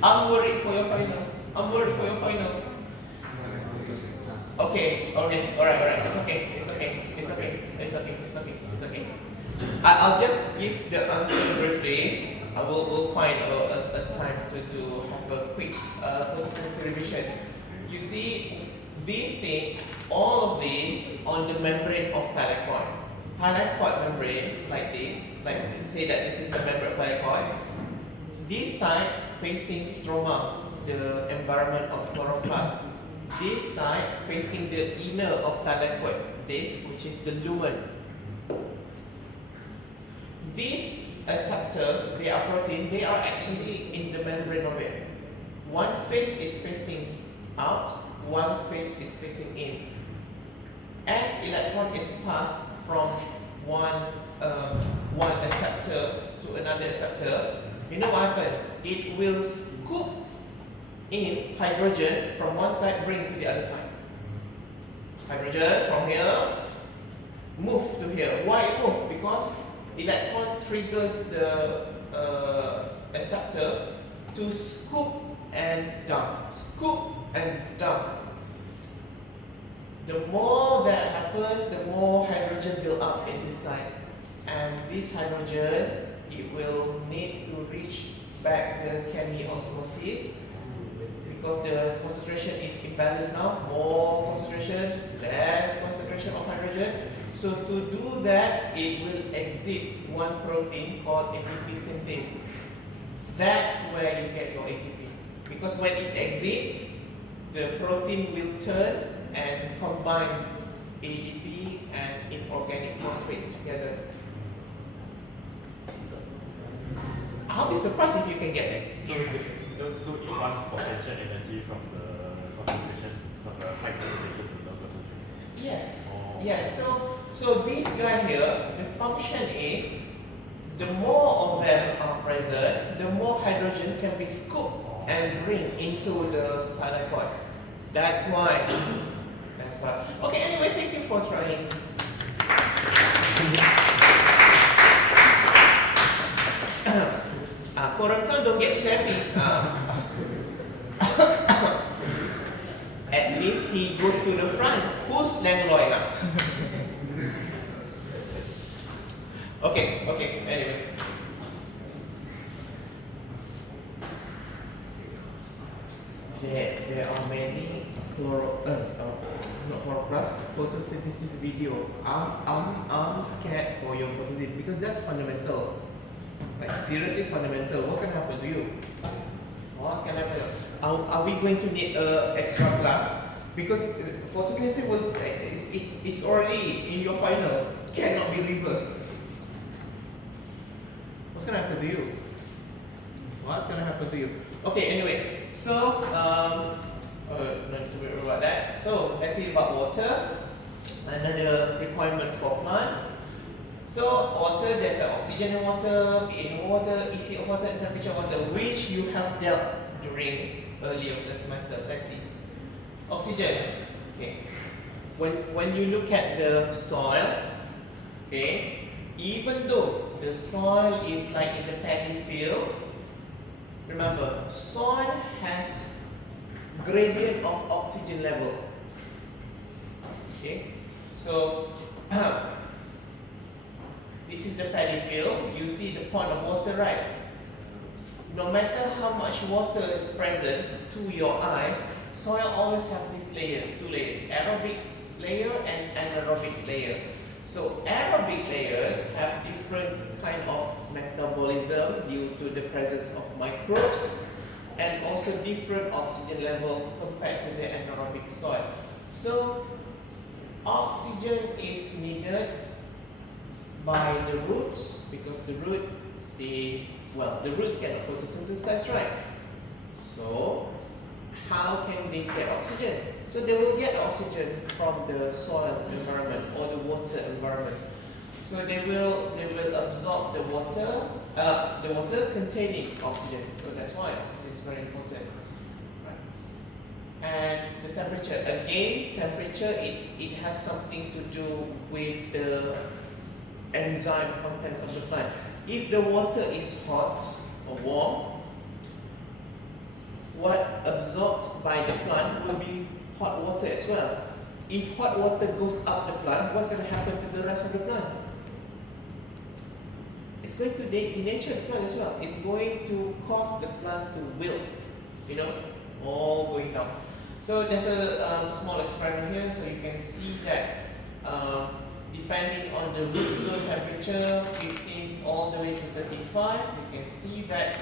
I'm worried for your final. I'm worried for your final. Okay, alright. It's okay. I'll just give the answer briefly. I will find a time to have a quick photosynthesis revision. You see, these things, all of these on the membrane of thylakoid. Thylakoid membrane, like this, like say that this is the membrane of thylakoid. This side facing stroma, the environment of chloroplast. This side facing the inner of thylakoid, this which is the lumen. These acceptors, they are protein, they are actually in the membrane of it. One face is facing out, one face is facing in. As electron is passed from one acceptor to another acceptor, you know what happens? It will scoop in hydrogen from one side, bring to the other side. Hydrogen from here, move to here. Why it move? Because electron triggers the acceptor to scoop and dump. Scoop and dump. The more that happens, the more hydrogen build up in this side. And this hydrogen, it will need to reach back the chemiosmosis because the concentration is imbalanced now. More concentration, less concentration of hydrogen. So to do that, it will exit one protein called ATP synthase. That's where you get your ATP. Because when it exits, the protein will turn and combine ADP and inorganic phosphate together. I'll be surprised if you can get this. So it wants potential energy from the concentration, from the high concentration to low concentration. Yes. Oh. Yes. So this guy here, the function is the more of them are present, the more hydrogen can be scooped and bring into the thylakoid. That's why. That's why. Okay. Anyway, thank you for trying. Korang kan don't get shabby. At least he goes to the front. Who's landlord now? Okay, anyway. There are many photosynthesis video. I'm scared for your photosynthesis because that's fundamental. Like seriously fundamental. What's gonna happen to you? What's gonna happen? Are we going to need extra class? Because photosynthesis will it's already in your final. Cannot be reversed. What's gonna happen to you? What's gonna happen to you? Okay, anyway. So no need to worry about that. So let's see about water. Another requirement for plants. So water, there's oxygen in water, pH in water, EC of water, and temperature of water, which you have dealt during earlier the semester. Let's see. Oxygen. Okay. When you look at the soil, okay, even though the soil is like in the paddy field, remember, soil has gradient of oxygen level. Okay. So this is the paddy field. You see the pond of water, right? No matter how much water is present to your eyes, soil always have these layers, two layers, aerobic layer and anaerobic layer. So aerobic layers have different kind of metabolism due to the presence of microbes and also different oxygen level compared to the anaerobic soil. So oxygen is needed by the roots because the roots cannot photosynthesize, right? So how can they get oxygen? So they will get oxygen from the soil environment or the water environment. So they will absorb the water containing oxygen. So that's why oxygen is very important. Right. And the temperature, again, temperature it has something to do with the enzyme contents of the plant. If the water is hot or warm, what absorbed by the plant will be hot water as well. If hot water goes up the plant, what's going to happen to the rest of the plant? It's going to denature the plant as well. It's going to cause the plant to wilt, all going down. So there's a small experiment here, so you can see that depending on the root zone temperature, 15 all the way to 35, you can see that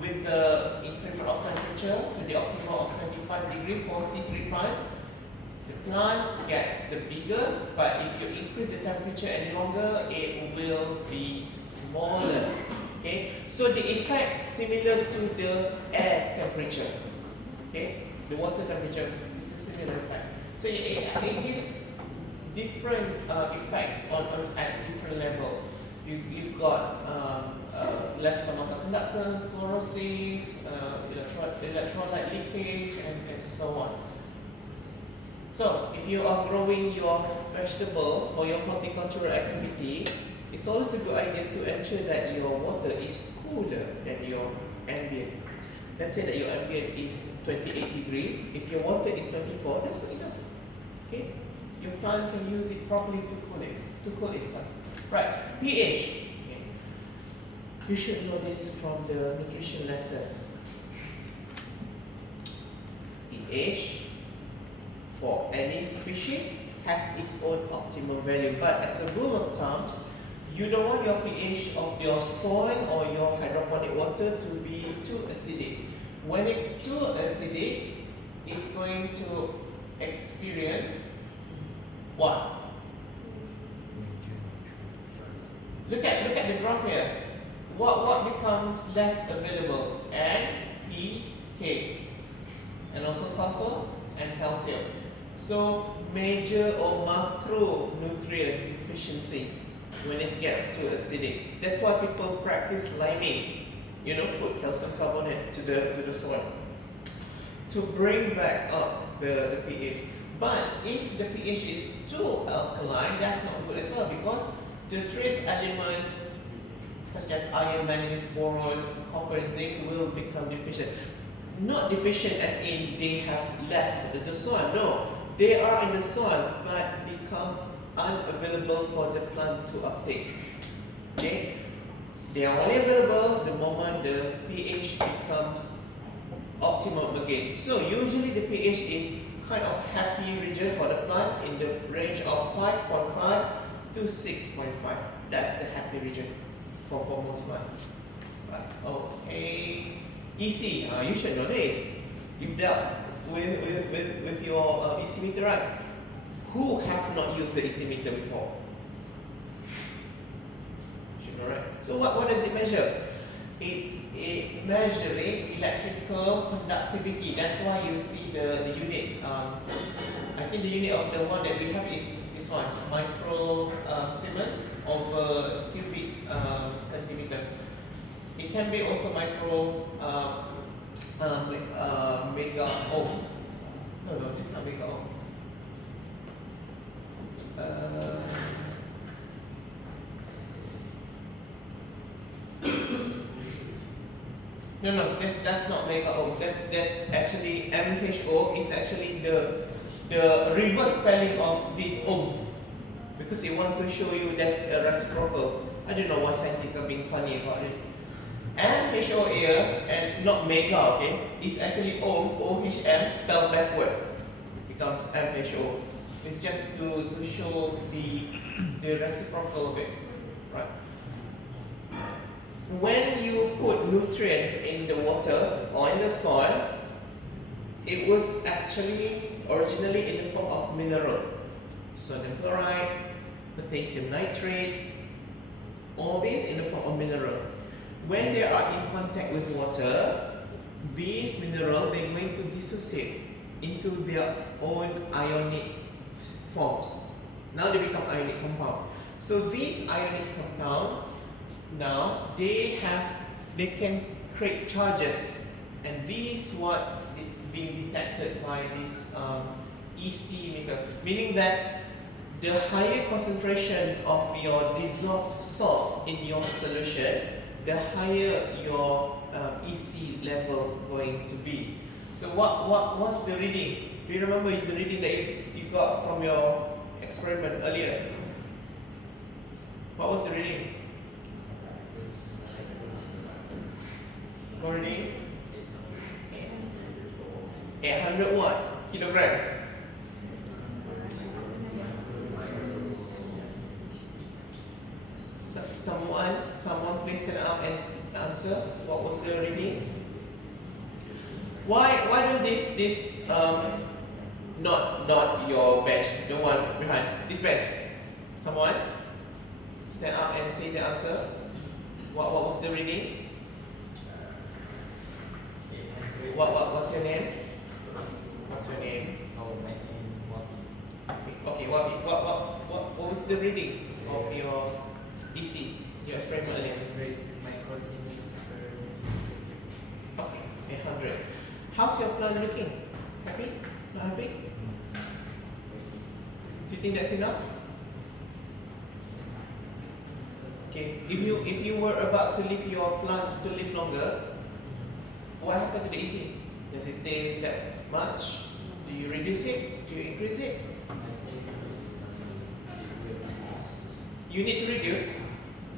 with the increment of temperature to the optimal of 25 degrees for C3 plant, the plant gets the biggest, but if you increase the temperature any longer, it will be smaller. Okay, so the effect similar to the air temperature. Okay, the water temperature is a similar effect. So it gives different effects at different level. You've got less amount of conductance, chlorosis, electrolyte leakage, and so on. So, if you are growing your vegetable for your horticultural activity, it's always a good idea to ensure that your water is cooler than your ambient. Let's say that your ambient is 28 degrees. If your water is 24, that's good enough. Okay, your plant can use it properly to cool itself. Right, pH. Okay. You should know this from the nutrition lessons. pH for any species has its own optimal value, but as a rule of thumb, you don't want your pH of your soil or your hydroponic water to be too acidic. When it's too acidic, it's going to experience what? Look at the graph here. What becomes less available? NPK, and also sulfur and calcium. So major or macronutrient deficiency when it gets too acidic. That's why people practice liming. Put calcium carbonate to the soil to bring back up the pH. But if the pH is too alkaline, that's not good as well, because the trace element such as iron, manganese, boron, copper, and zinc will become deficient. Not deficient as in they have left the soil. No, they are in the soil but become unavailable for the plant to uptake. Okay, they are only available the moment the pH becomes optimum again. So usually the pH is kind of happy region for the plant in the range of 5.5 to 6.5. That's the happy region for most plants. Right. Okay. EC. You should know this. You've dealt with your EC meter, right? Who have not used the EC meter before? You should know, right? So what does it measure? It's measuring electrical conductivity. That's why you see the unit. I think the unit of the one that we have is this one, micro Siemens over cubic centimeter. It can be also micro mega ohm. No, this is not mega ohm. No, that's not mega ohm. That's actually MHO is actually the reverse spelling of this ohm, because it want to show you that's a reciprocal. I don't know why scientists are being funny about this. MHO here and not mega, okay? It's actually ohm, OHM spelled backward. Becomes MHO. It's just to show the reciprocal of it, right? When you put nutrient in the water or in the soil, it was actually originally in the form of mineral. Sodium chloride, potassium nitrate, all these in the form of mineral. When they are in contact with water, these minerals, they're going to dissociate into their own ionic forms. Now they become ionic compound. So these ionic compound, now they can create charges, and these what being detected by this EC meter, meaning that the higher concentration of your dissolved salt in your solution, the higher your EC level going to be. So what's the reading? Do you remember the reading that you got from your experiment earlier? What was the reading? What reading? 800 what? Kilogram. Someone please stand up and answer. What was the reading? Why don't this not your bench, the one behind this bench? Someone stand up and say the answer. What was the reading? What's your name? What's your name? Okay, Wafi. What was the reading of your EC, your experiment earlier? Okay, 800. How's your plant looking? Happy? Not happy? Do you think that's enough? Okay, if you were about to leave your plants to live longer, what happened to the EC? Does it stay that much? Do you reduce it? Do you increase it? You need to reduce?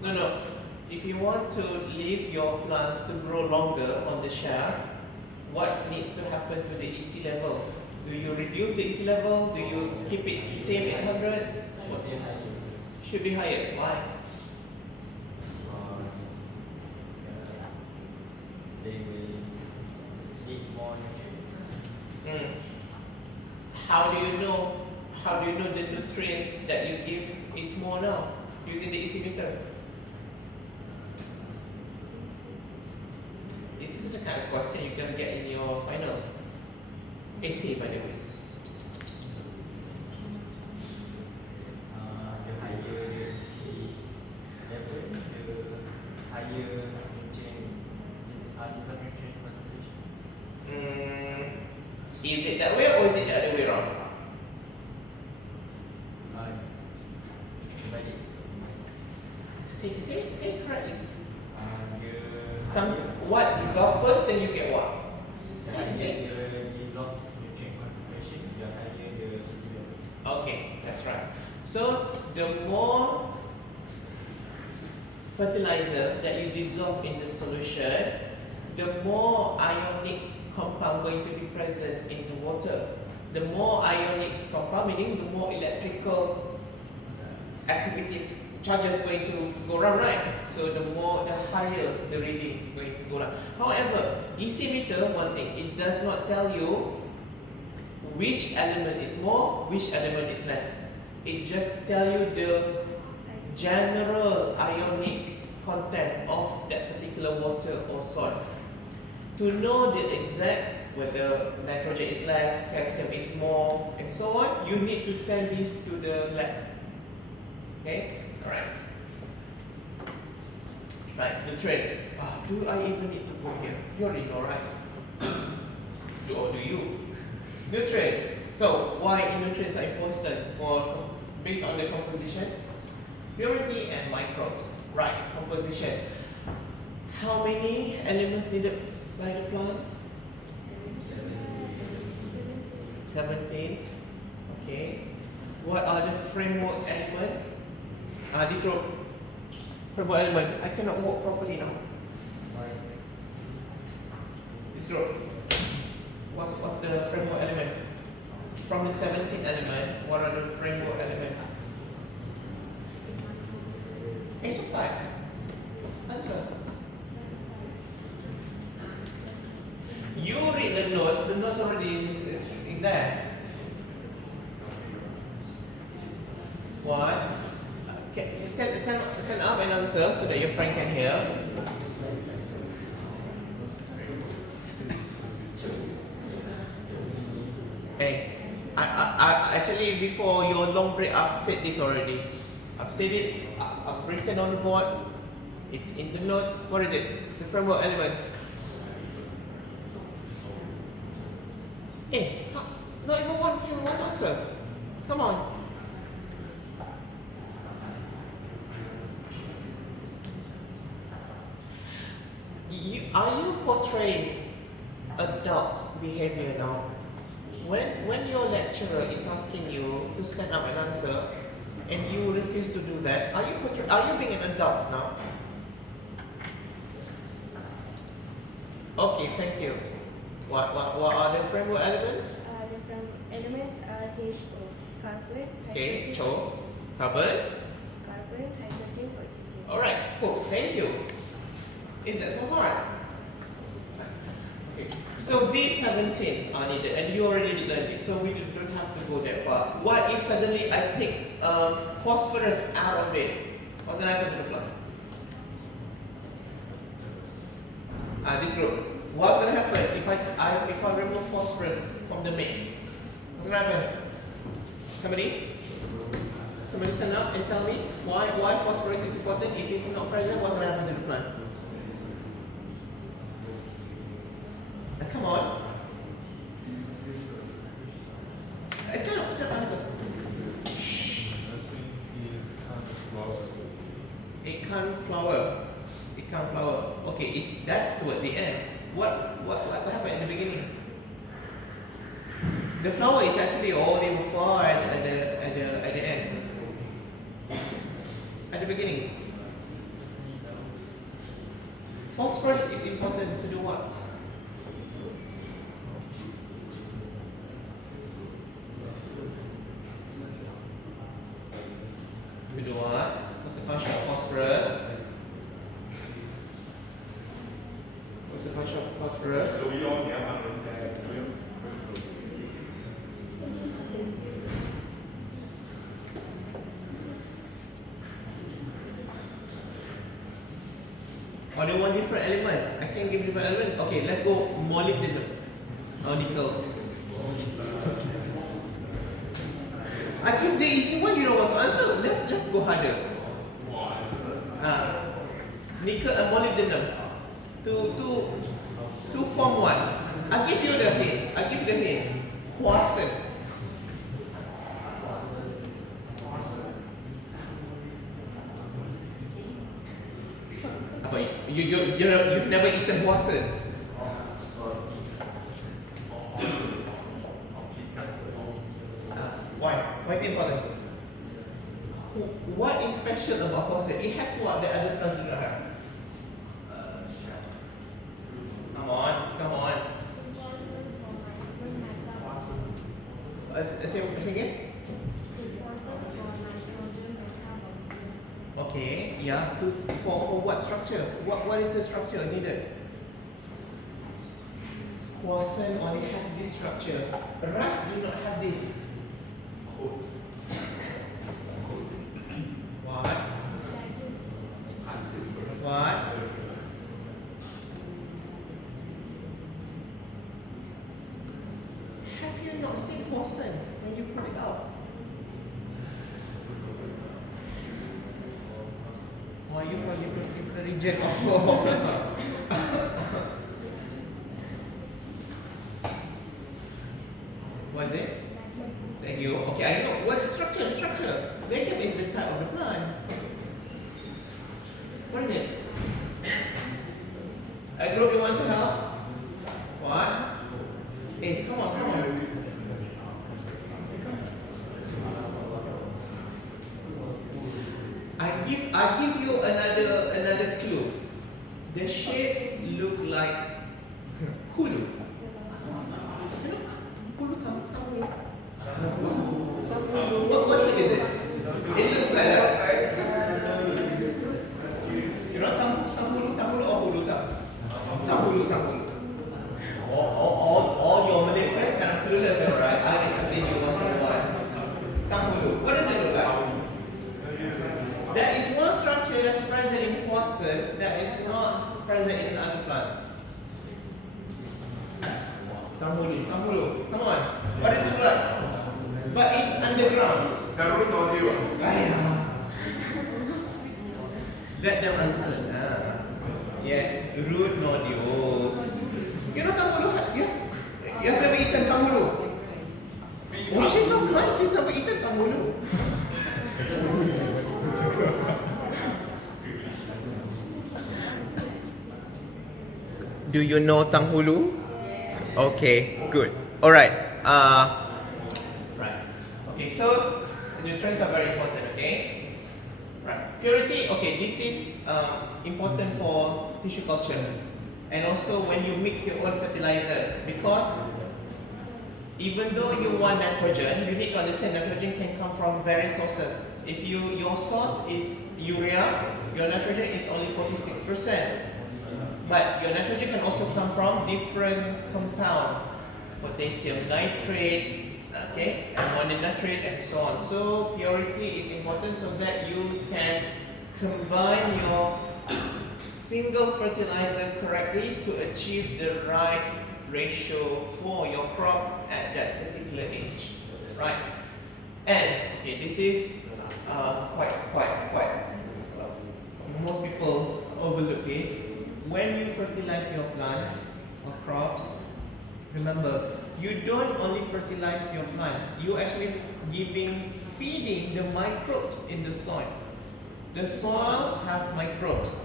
No. If you want to leave your plants to grow longer on the shelf, what needs to happen to the EC level? Do you reduce the EC level? Do you keep it the same 800? Should be higher. Why? They will need more nutrients. How do you know the nutrients that you give is more now using the EC meter? This is the kind of question you're gonna get in your final essay, by the way. The higher the EC level, the higher nutrient nutrient concentration. Is it that way or is it the other way around? Say it correctly. What dissolve first, then you get what? Say. The dissolved nutrient concentration, the higher the EC level. Okay, that's right. So the more fertilizer that you dissolve in the solution, the more ionic compound going to be present in the water. The more ionic compound, meaning the more electrical activities, charges going to go around, right? So the higher the reading is going to go around. However, EC meter, one thing, it does not tell you which element is more, which element is less. It just tell you the general ionic content of that particular water or soil. To know the exact whether nitrogen is less, calcium is more, and so on, you need to send this to the lab. Okay? Alright. Right, nutrients. Do I even need to go here? You already know, right? Do you? Nutrients. So, why nutrients are important? Or based on the composition? Purity and microbes. Right, composition. How many elements needed by the plant? 17. Okay. What are the framework elements? Ditro. Framework element. I cannot walk properly now. Ditro. What's the framework element? From the 17 element, what are the framework element? Cepat. Answer. You read the notes already in there. What? Okay, stand up and answer so that your friend can hear. Hey, I actually actually before your long break, I've said this already. I've said it, I've written on the board, it's in the notes. What is it? The framework element. Hey, not even one answer. Come on. Are you portraying adult behavior now? When your lecturer is asking you to stand up and answer, and you refuse to do that, are you being an adult now? Okay, thank you. What are the framework elements? The framework elements are CHO, carbon, Okay, hydrogen, CHO, carbon. carbon, hydrogen, oxygen. Alright, cool, thank you. Is that so hard? Okay, so these 17 are needed, and you already learned it, so we don't have to go that far. What if suddenly I take phosphorus out of it? What's going to happen to the plant? This group. What's going to happen if I remove phosphorus from the mix? What's going to happen? Somebody stand up and tell me why phosphorus is important. If it's not present, what's going to happen to the plant? Now, come on. Stand up, answer. Shh. It can't flower. It can't flower. Okay, that's toward the end. What happened in the beginning? The flower is actually all in flower at the end. At the beginning. Phosphorus is important to do what? To do what? What's the function of phosphorus? What's the function of phosphorus? Or do you want different element? I can give different element. Okay, let's go molybdenum. Or nickel. I give the easy one, you don't want to answer. Let's go harder. Nickel and molybdenum. To form one. I give you the hint. Hwasen. You've never eaten hwasen. Why? Why is it important? What is special about hwasen? It has what the other plants do not have. Come on. Say again? Okay, yeah. For what structure? What is the structure needed? Hwasen only has this structure. Rice do not have this. What? Have you not seen hwasen when you put it out? Why you from the region of Was it? Thank you. Okay, I know. What structure? Vacuum is the type of the plant. What is it? A group you want to help? What? Hey, come on. I give you another clue. The shapes look like hulu. What shape is it? It looks like that. You know tambulu or hulu tambulu. All your Malay friends kind of clueless, right? I think you must know what. Tambulu. What does it look like? There is one structure that's present in hwasen that is not present in another plant. Tambulu. Come on. What does it look like? But it's underground. The root nodule. Let them answer. Yes, root nodules. You know tanghulu? You have never eaten tanghulu? Oh, she's so kind. She's never eaten tanghulu. Do you know tanghulu? Okay, good. All right. Right. Okay, so nutrients are very important. Okay. Right. Purity. Okay, this is important for tissue culture, and also when you mix your own fertilizer, because even though you want nitrogen, you need to understand nitrogen can come from various sources. If your source is urea, your nitrogen is only 46%. But your nitrogen can also come from different compounds, potassium nitrate, okay, ammonium nitrate, and so on. So purity is important so that you can combine your single fertilizer correctly to achieve the right ratio for your crop at that particular age, right? And okay, this is quite most people overlook this. When you fertilize your plants or crops, remember, you don't only fertilize your plant, you actually feeding the microbes in the soil. The soils have microbes.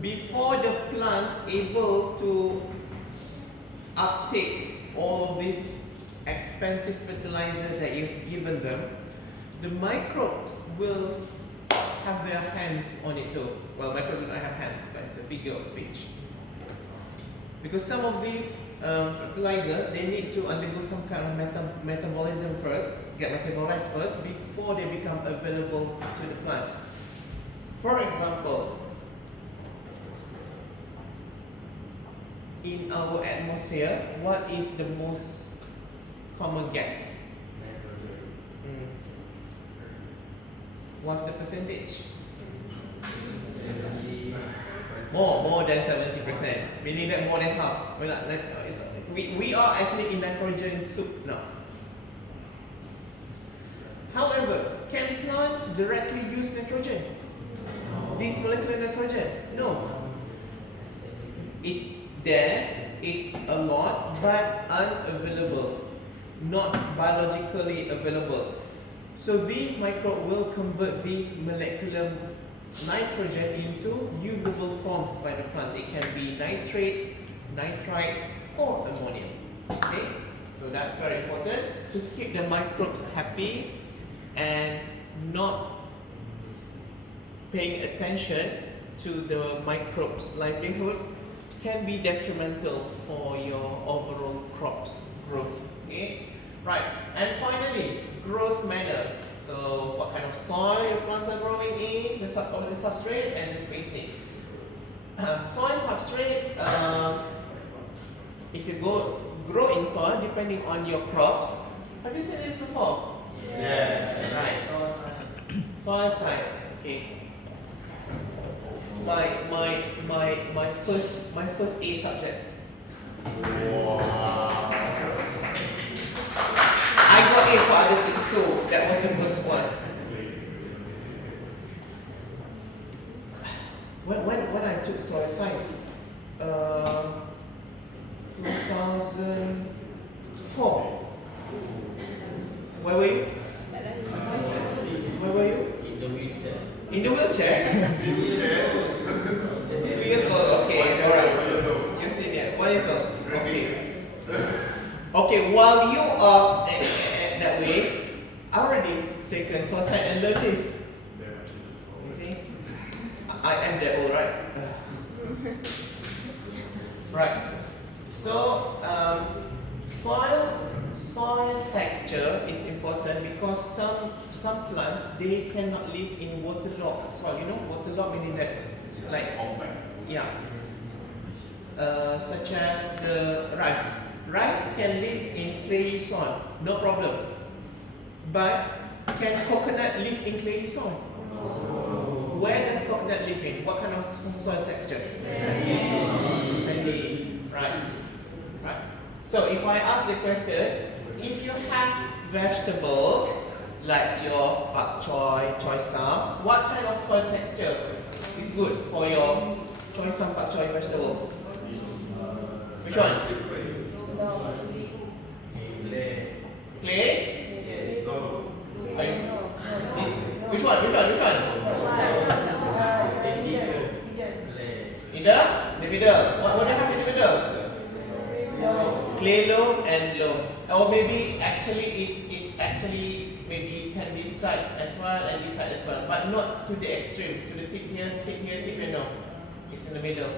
Before the plants able to uptake all this expensive fertilizer that you've given them, the microbes will have their hands on it too. Well, microbes do not have hands, but it's a figure of speech. Because some of these fertilizer, they need to undergo some kind of metabolism first, get metabolized first, before they become available to the plants. For example, in our atmosphere, what is the most common gas? What's the percentage? More than 70%, meaning that more than half. We are actually in nitrogen soup now. However, can plant directly use nitrogen? This molecular nitrogen? No. It's there, it's a lot, but unavailable, not biologically available. So these microbes will convert this molecular nitrogen into usable forms by the plant. It can be nitrate, nitrite, or ammonium. Okay, so that's very important to keep the microbes happy and not paying attention to the microbes' livelihood can be detrimental for your overall crops growth. Okay, right, and finally, growth manner. So what kind of soil your plants are growing in, the substrate, and the spacing. Soil substrate, if you grow in soil, depending on your crops. Have you seen this before? Yes. Right. Soil science. Okay. My first A subject. Wow. I got A for other things too. That was the first one. When I took soil science, 2004. Where were you? Where were you? In the wheelchair. In the wheelchair? 2 years old. Okay, alright. You're senior. 1 year old. Okay. Okay, while you are that way, I already taken soil science and learned this. You see? I am that old, right? Right. So, soil texture is important because some plants, they cannot live in waterlogged soil. You know, waterlogged meaning that, like, yeah. Such as the rice. Rice can live in clayey soil, no problem. But can coconut live in clayey soil? No. Where does coconut live in? What kind of soil texture? Sandy. Right. Right. So if I ask the question, if you have vegetables like your bak choy, choy sam, what kind of soil texture is good for your choy sam, bak choy vegetable? Which one? Clay? Are you- Which one? Which one? Which one? In the middle. What do you have in the middle? Clay loam and loam. Or maybe actually it's actually maybe can be side as well and this side as well, but not to the extreme, to the tip here, tip here, tip here. No, it's in the middle.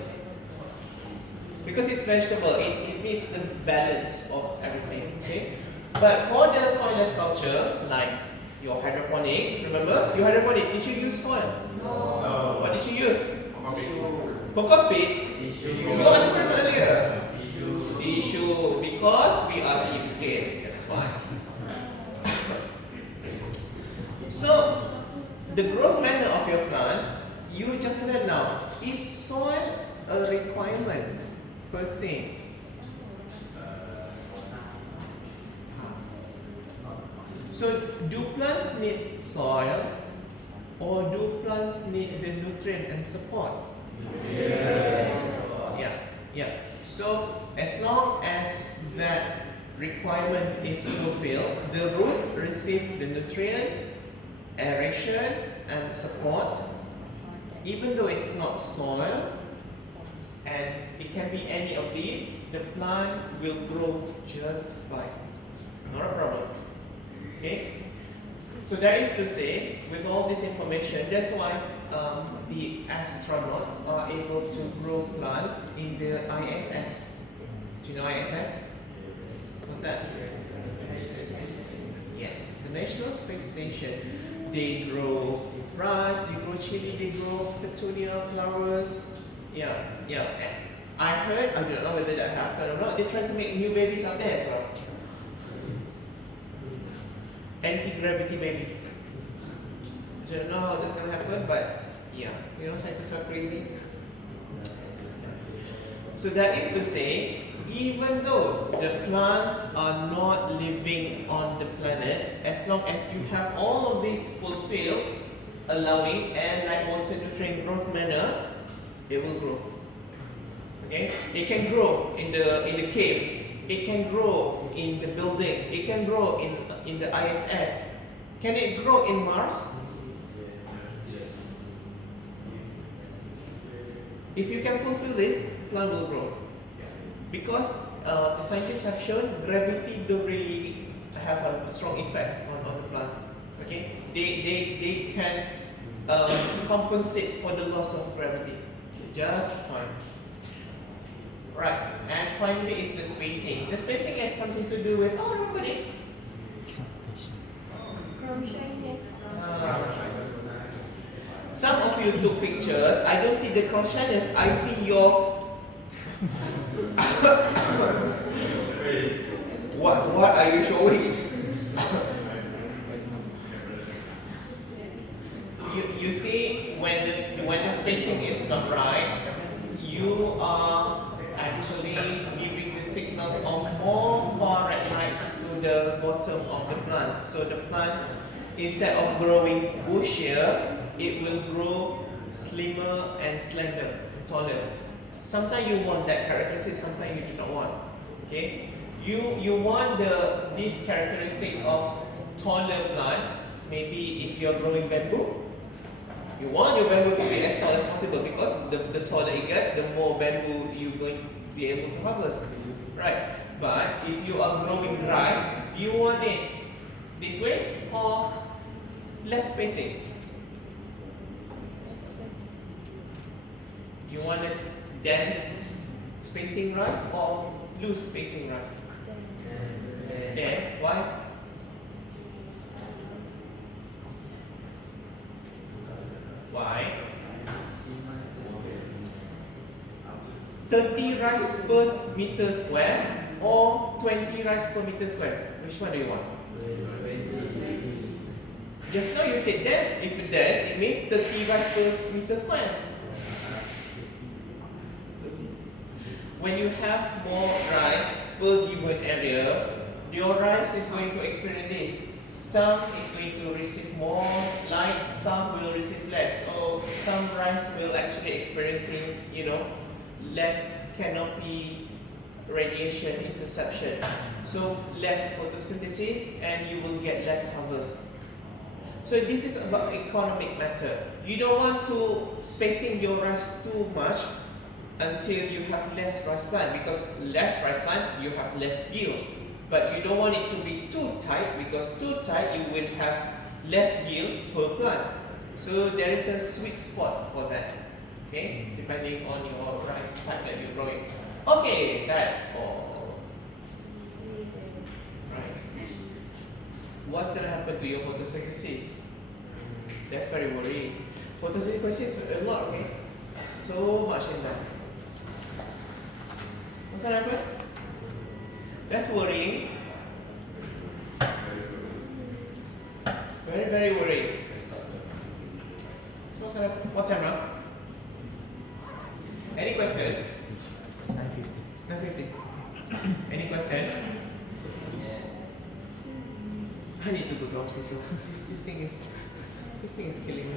Because it's vegetable, it needs the balance of everything. Okay, but for the soilless culture, like your hydroponic, remember your hydroponic, did you use soil? No. What did you use? Coffee. Cocoa peat. You asked me earlier. Tissue, because we are cheapskate. That's why. So, the growth manner of your plants, you just learn now. Is soil a requirement per se? So, do plants need soil, or do plants need the nutrient and support? Yeah. So, as long as that requirement is fulfilled, the root receives the nutrient, aeration, and support. Even though it's not soil, and it can be any of these, the plant will grow just fine. Not a problem. Okay? So that is to say, with all this information, that's why the astronauts are able to grow plants in the ISS. Do you know ISS? What's that? Yes, the National Space Station. They grow rice, they grow chili, they grow petunia flowers. Yeah. I heard, I don't know whether that happened or not, they're trying to make new babies up there as well. Anti-gravity baby. I don't know how that's gonna happen, but yeah, scientists are crazy. So that is to say, even though the plants are not living on the planet, as long as you have all of these fulfilled, allowing and like water, nutrient, growth manner, it will grow. Okay, it can grow in the cave. It can grow in the building. It can grow in the ISS. Can it grow in Mars? If you can fulfill this, the plant will grow. Because the scientists have shown gravity don't really have a strong effect on the plant. Okay, they can compensate for the loss of gravity just fine. Right, and finally is the spacing. The spacing has something to do with, remember this? Some of you took pictures. I don't see the cross shyness. I see your. What are you showing? you see when the spacing is not right, you are actually giving the signals of more far red light to the bottom of the plant. So the plant, instead of growing bushier, it will grow slimmer and slender, taller. Sometimes you want that characteristic, sometimes you do not want. Okay, you want this characteristic of taller plant. Maybe if you are growing bamboo, you want your bamboo to be as tall as possible, because the taller it gets, the more bamboo you're going to be able to harvest. Right? But if you are growing rice, you want it this way or less spacing? Do you want a dense spacing rice or loose spacing rice? Dense. Why? Why? 30 rice per meter square or 20 rice per meter square? Which one do you want? Just now you said dense. If it's dense, it means 30 rice per meter square. When you have more rice per given area, your rice is going to experience this. Some is going to receive more light, some will receive less. Or some rice will actually experiencing, less canopy radiation interception. So less photosynthesis and you will get less harvest. So this is about economic matter. You don't want to spacing your rice too much until you have less rice plant, because less rice plant you have less yield. But you don't want it to be too tight, because too tight you will have less yield per plant. So there is a sweet spot for that. Okay, depending on your rice type that you're growing. Okay, that's all. Right. What's gonna happen to your photosynthesis? That's very worrying. Photosynthesis a lot, okay? So much in that. What's gonna happen? That's worrying. Very, very worrying. So what's gonna happen? What time now? Any question? 9:50. 9:50. Any question? I need to go to the hospital. This thing is killing me.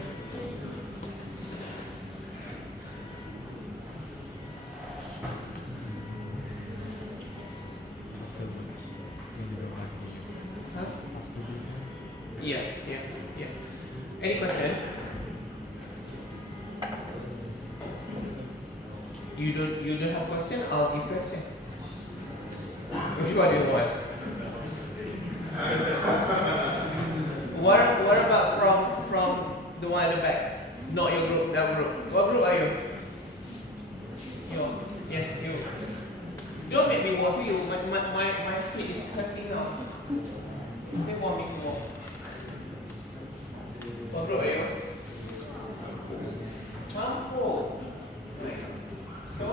Huh? Yeah. Any question? You don't have question? I'll give question. Which one do you want? What about from the one in the back? Not your group, that group. What group are you? You. Yes, you. Don't make me walk you. My feet is hurting now. Still want me to walk. What group are you? Champo. So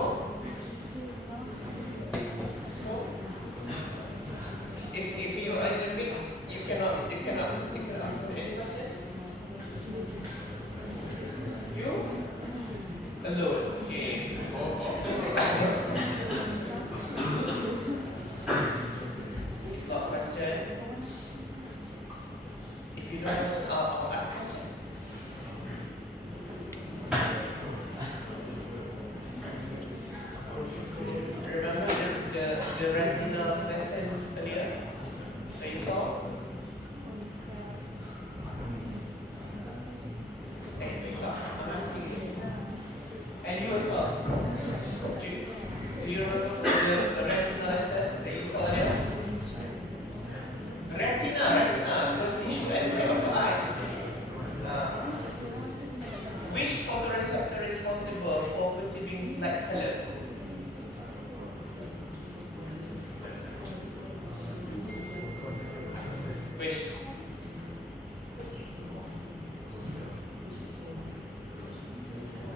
if you are in the mix, you cannot ask any question. You alone. Okay. It's not a question. If you don't answer, I'll ask question. Remember the retinal lesson earlier that you saw? I'm asking you. And you as well. Do you remember the retinal lesson that you saw earlier? Retina, the tissue at the back of the eyes. Which photoreceptor is responsible for perceiving light color? Which?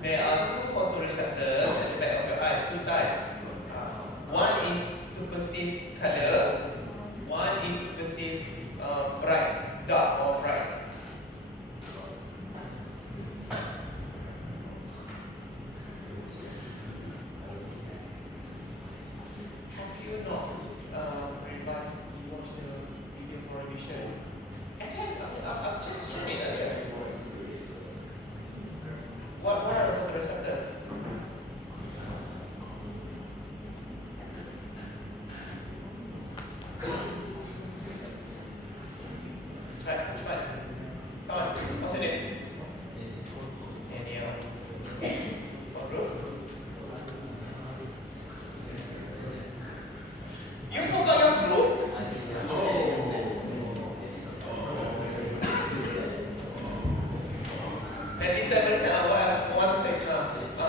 There are two photoreceptors at the back of your eyes, two types. One is to perceive color, one is to perceive bright, dark or bright. Have you not revised, you watched the video for revision? Actually, I've just shown it earlier. What are the photoreceptors? Cepat. Come on, what's your name? Daniel. What group? You forgot your group? Nanti saya berikan awal saya 60%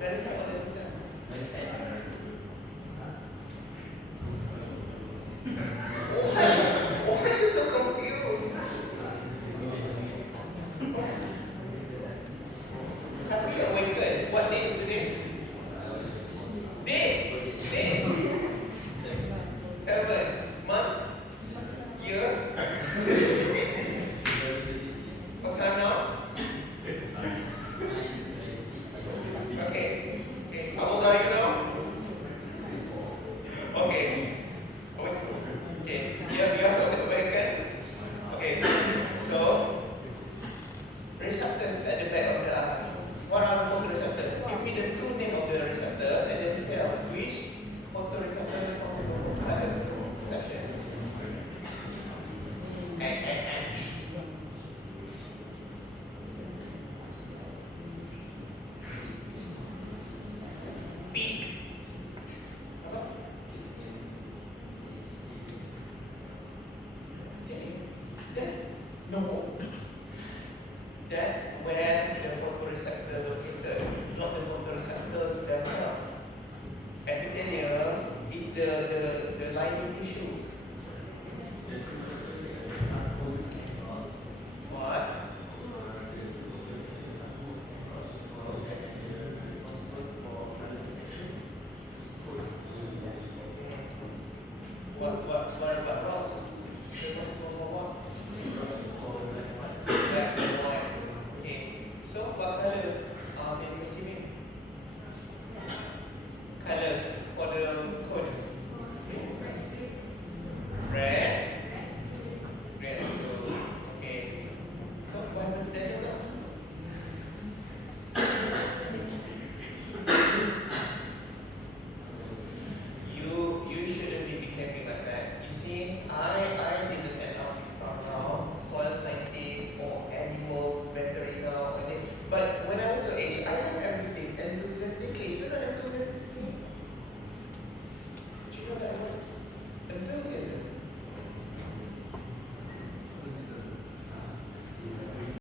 Dari saya pada saya.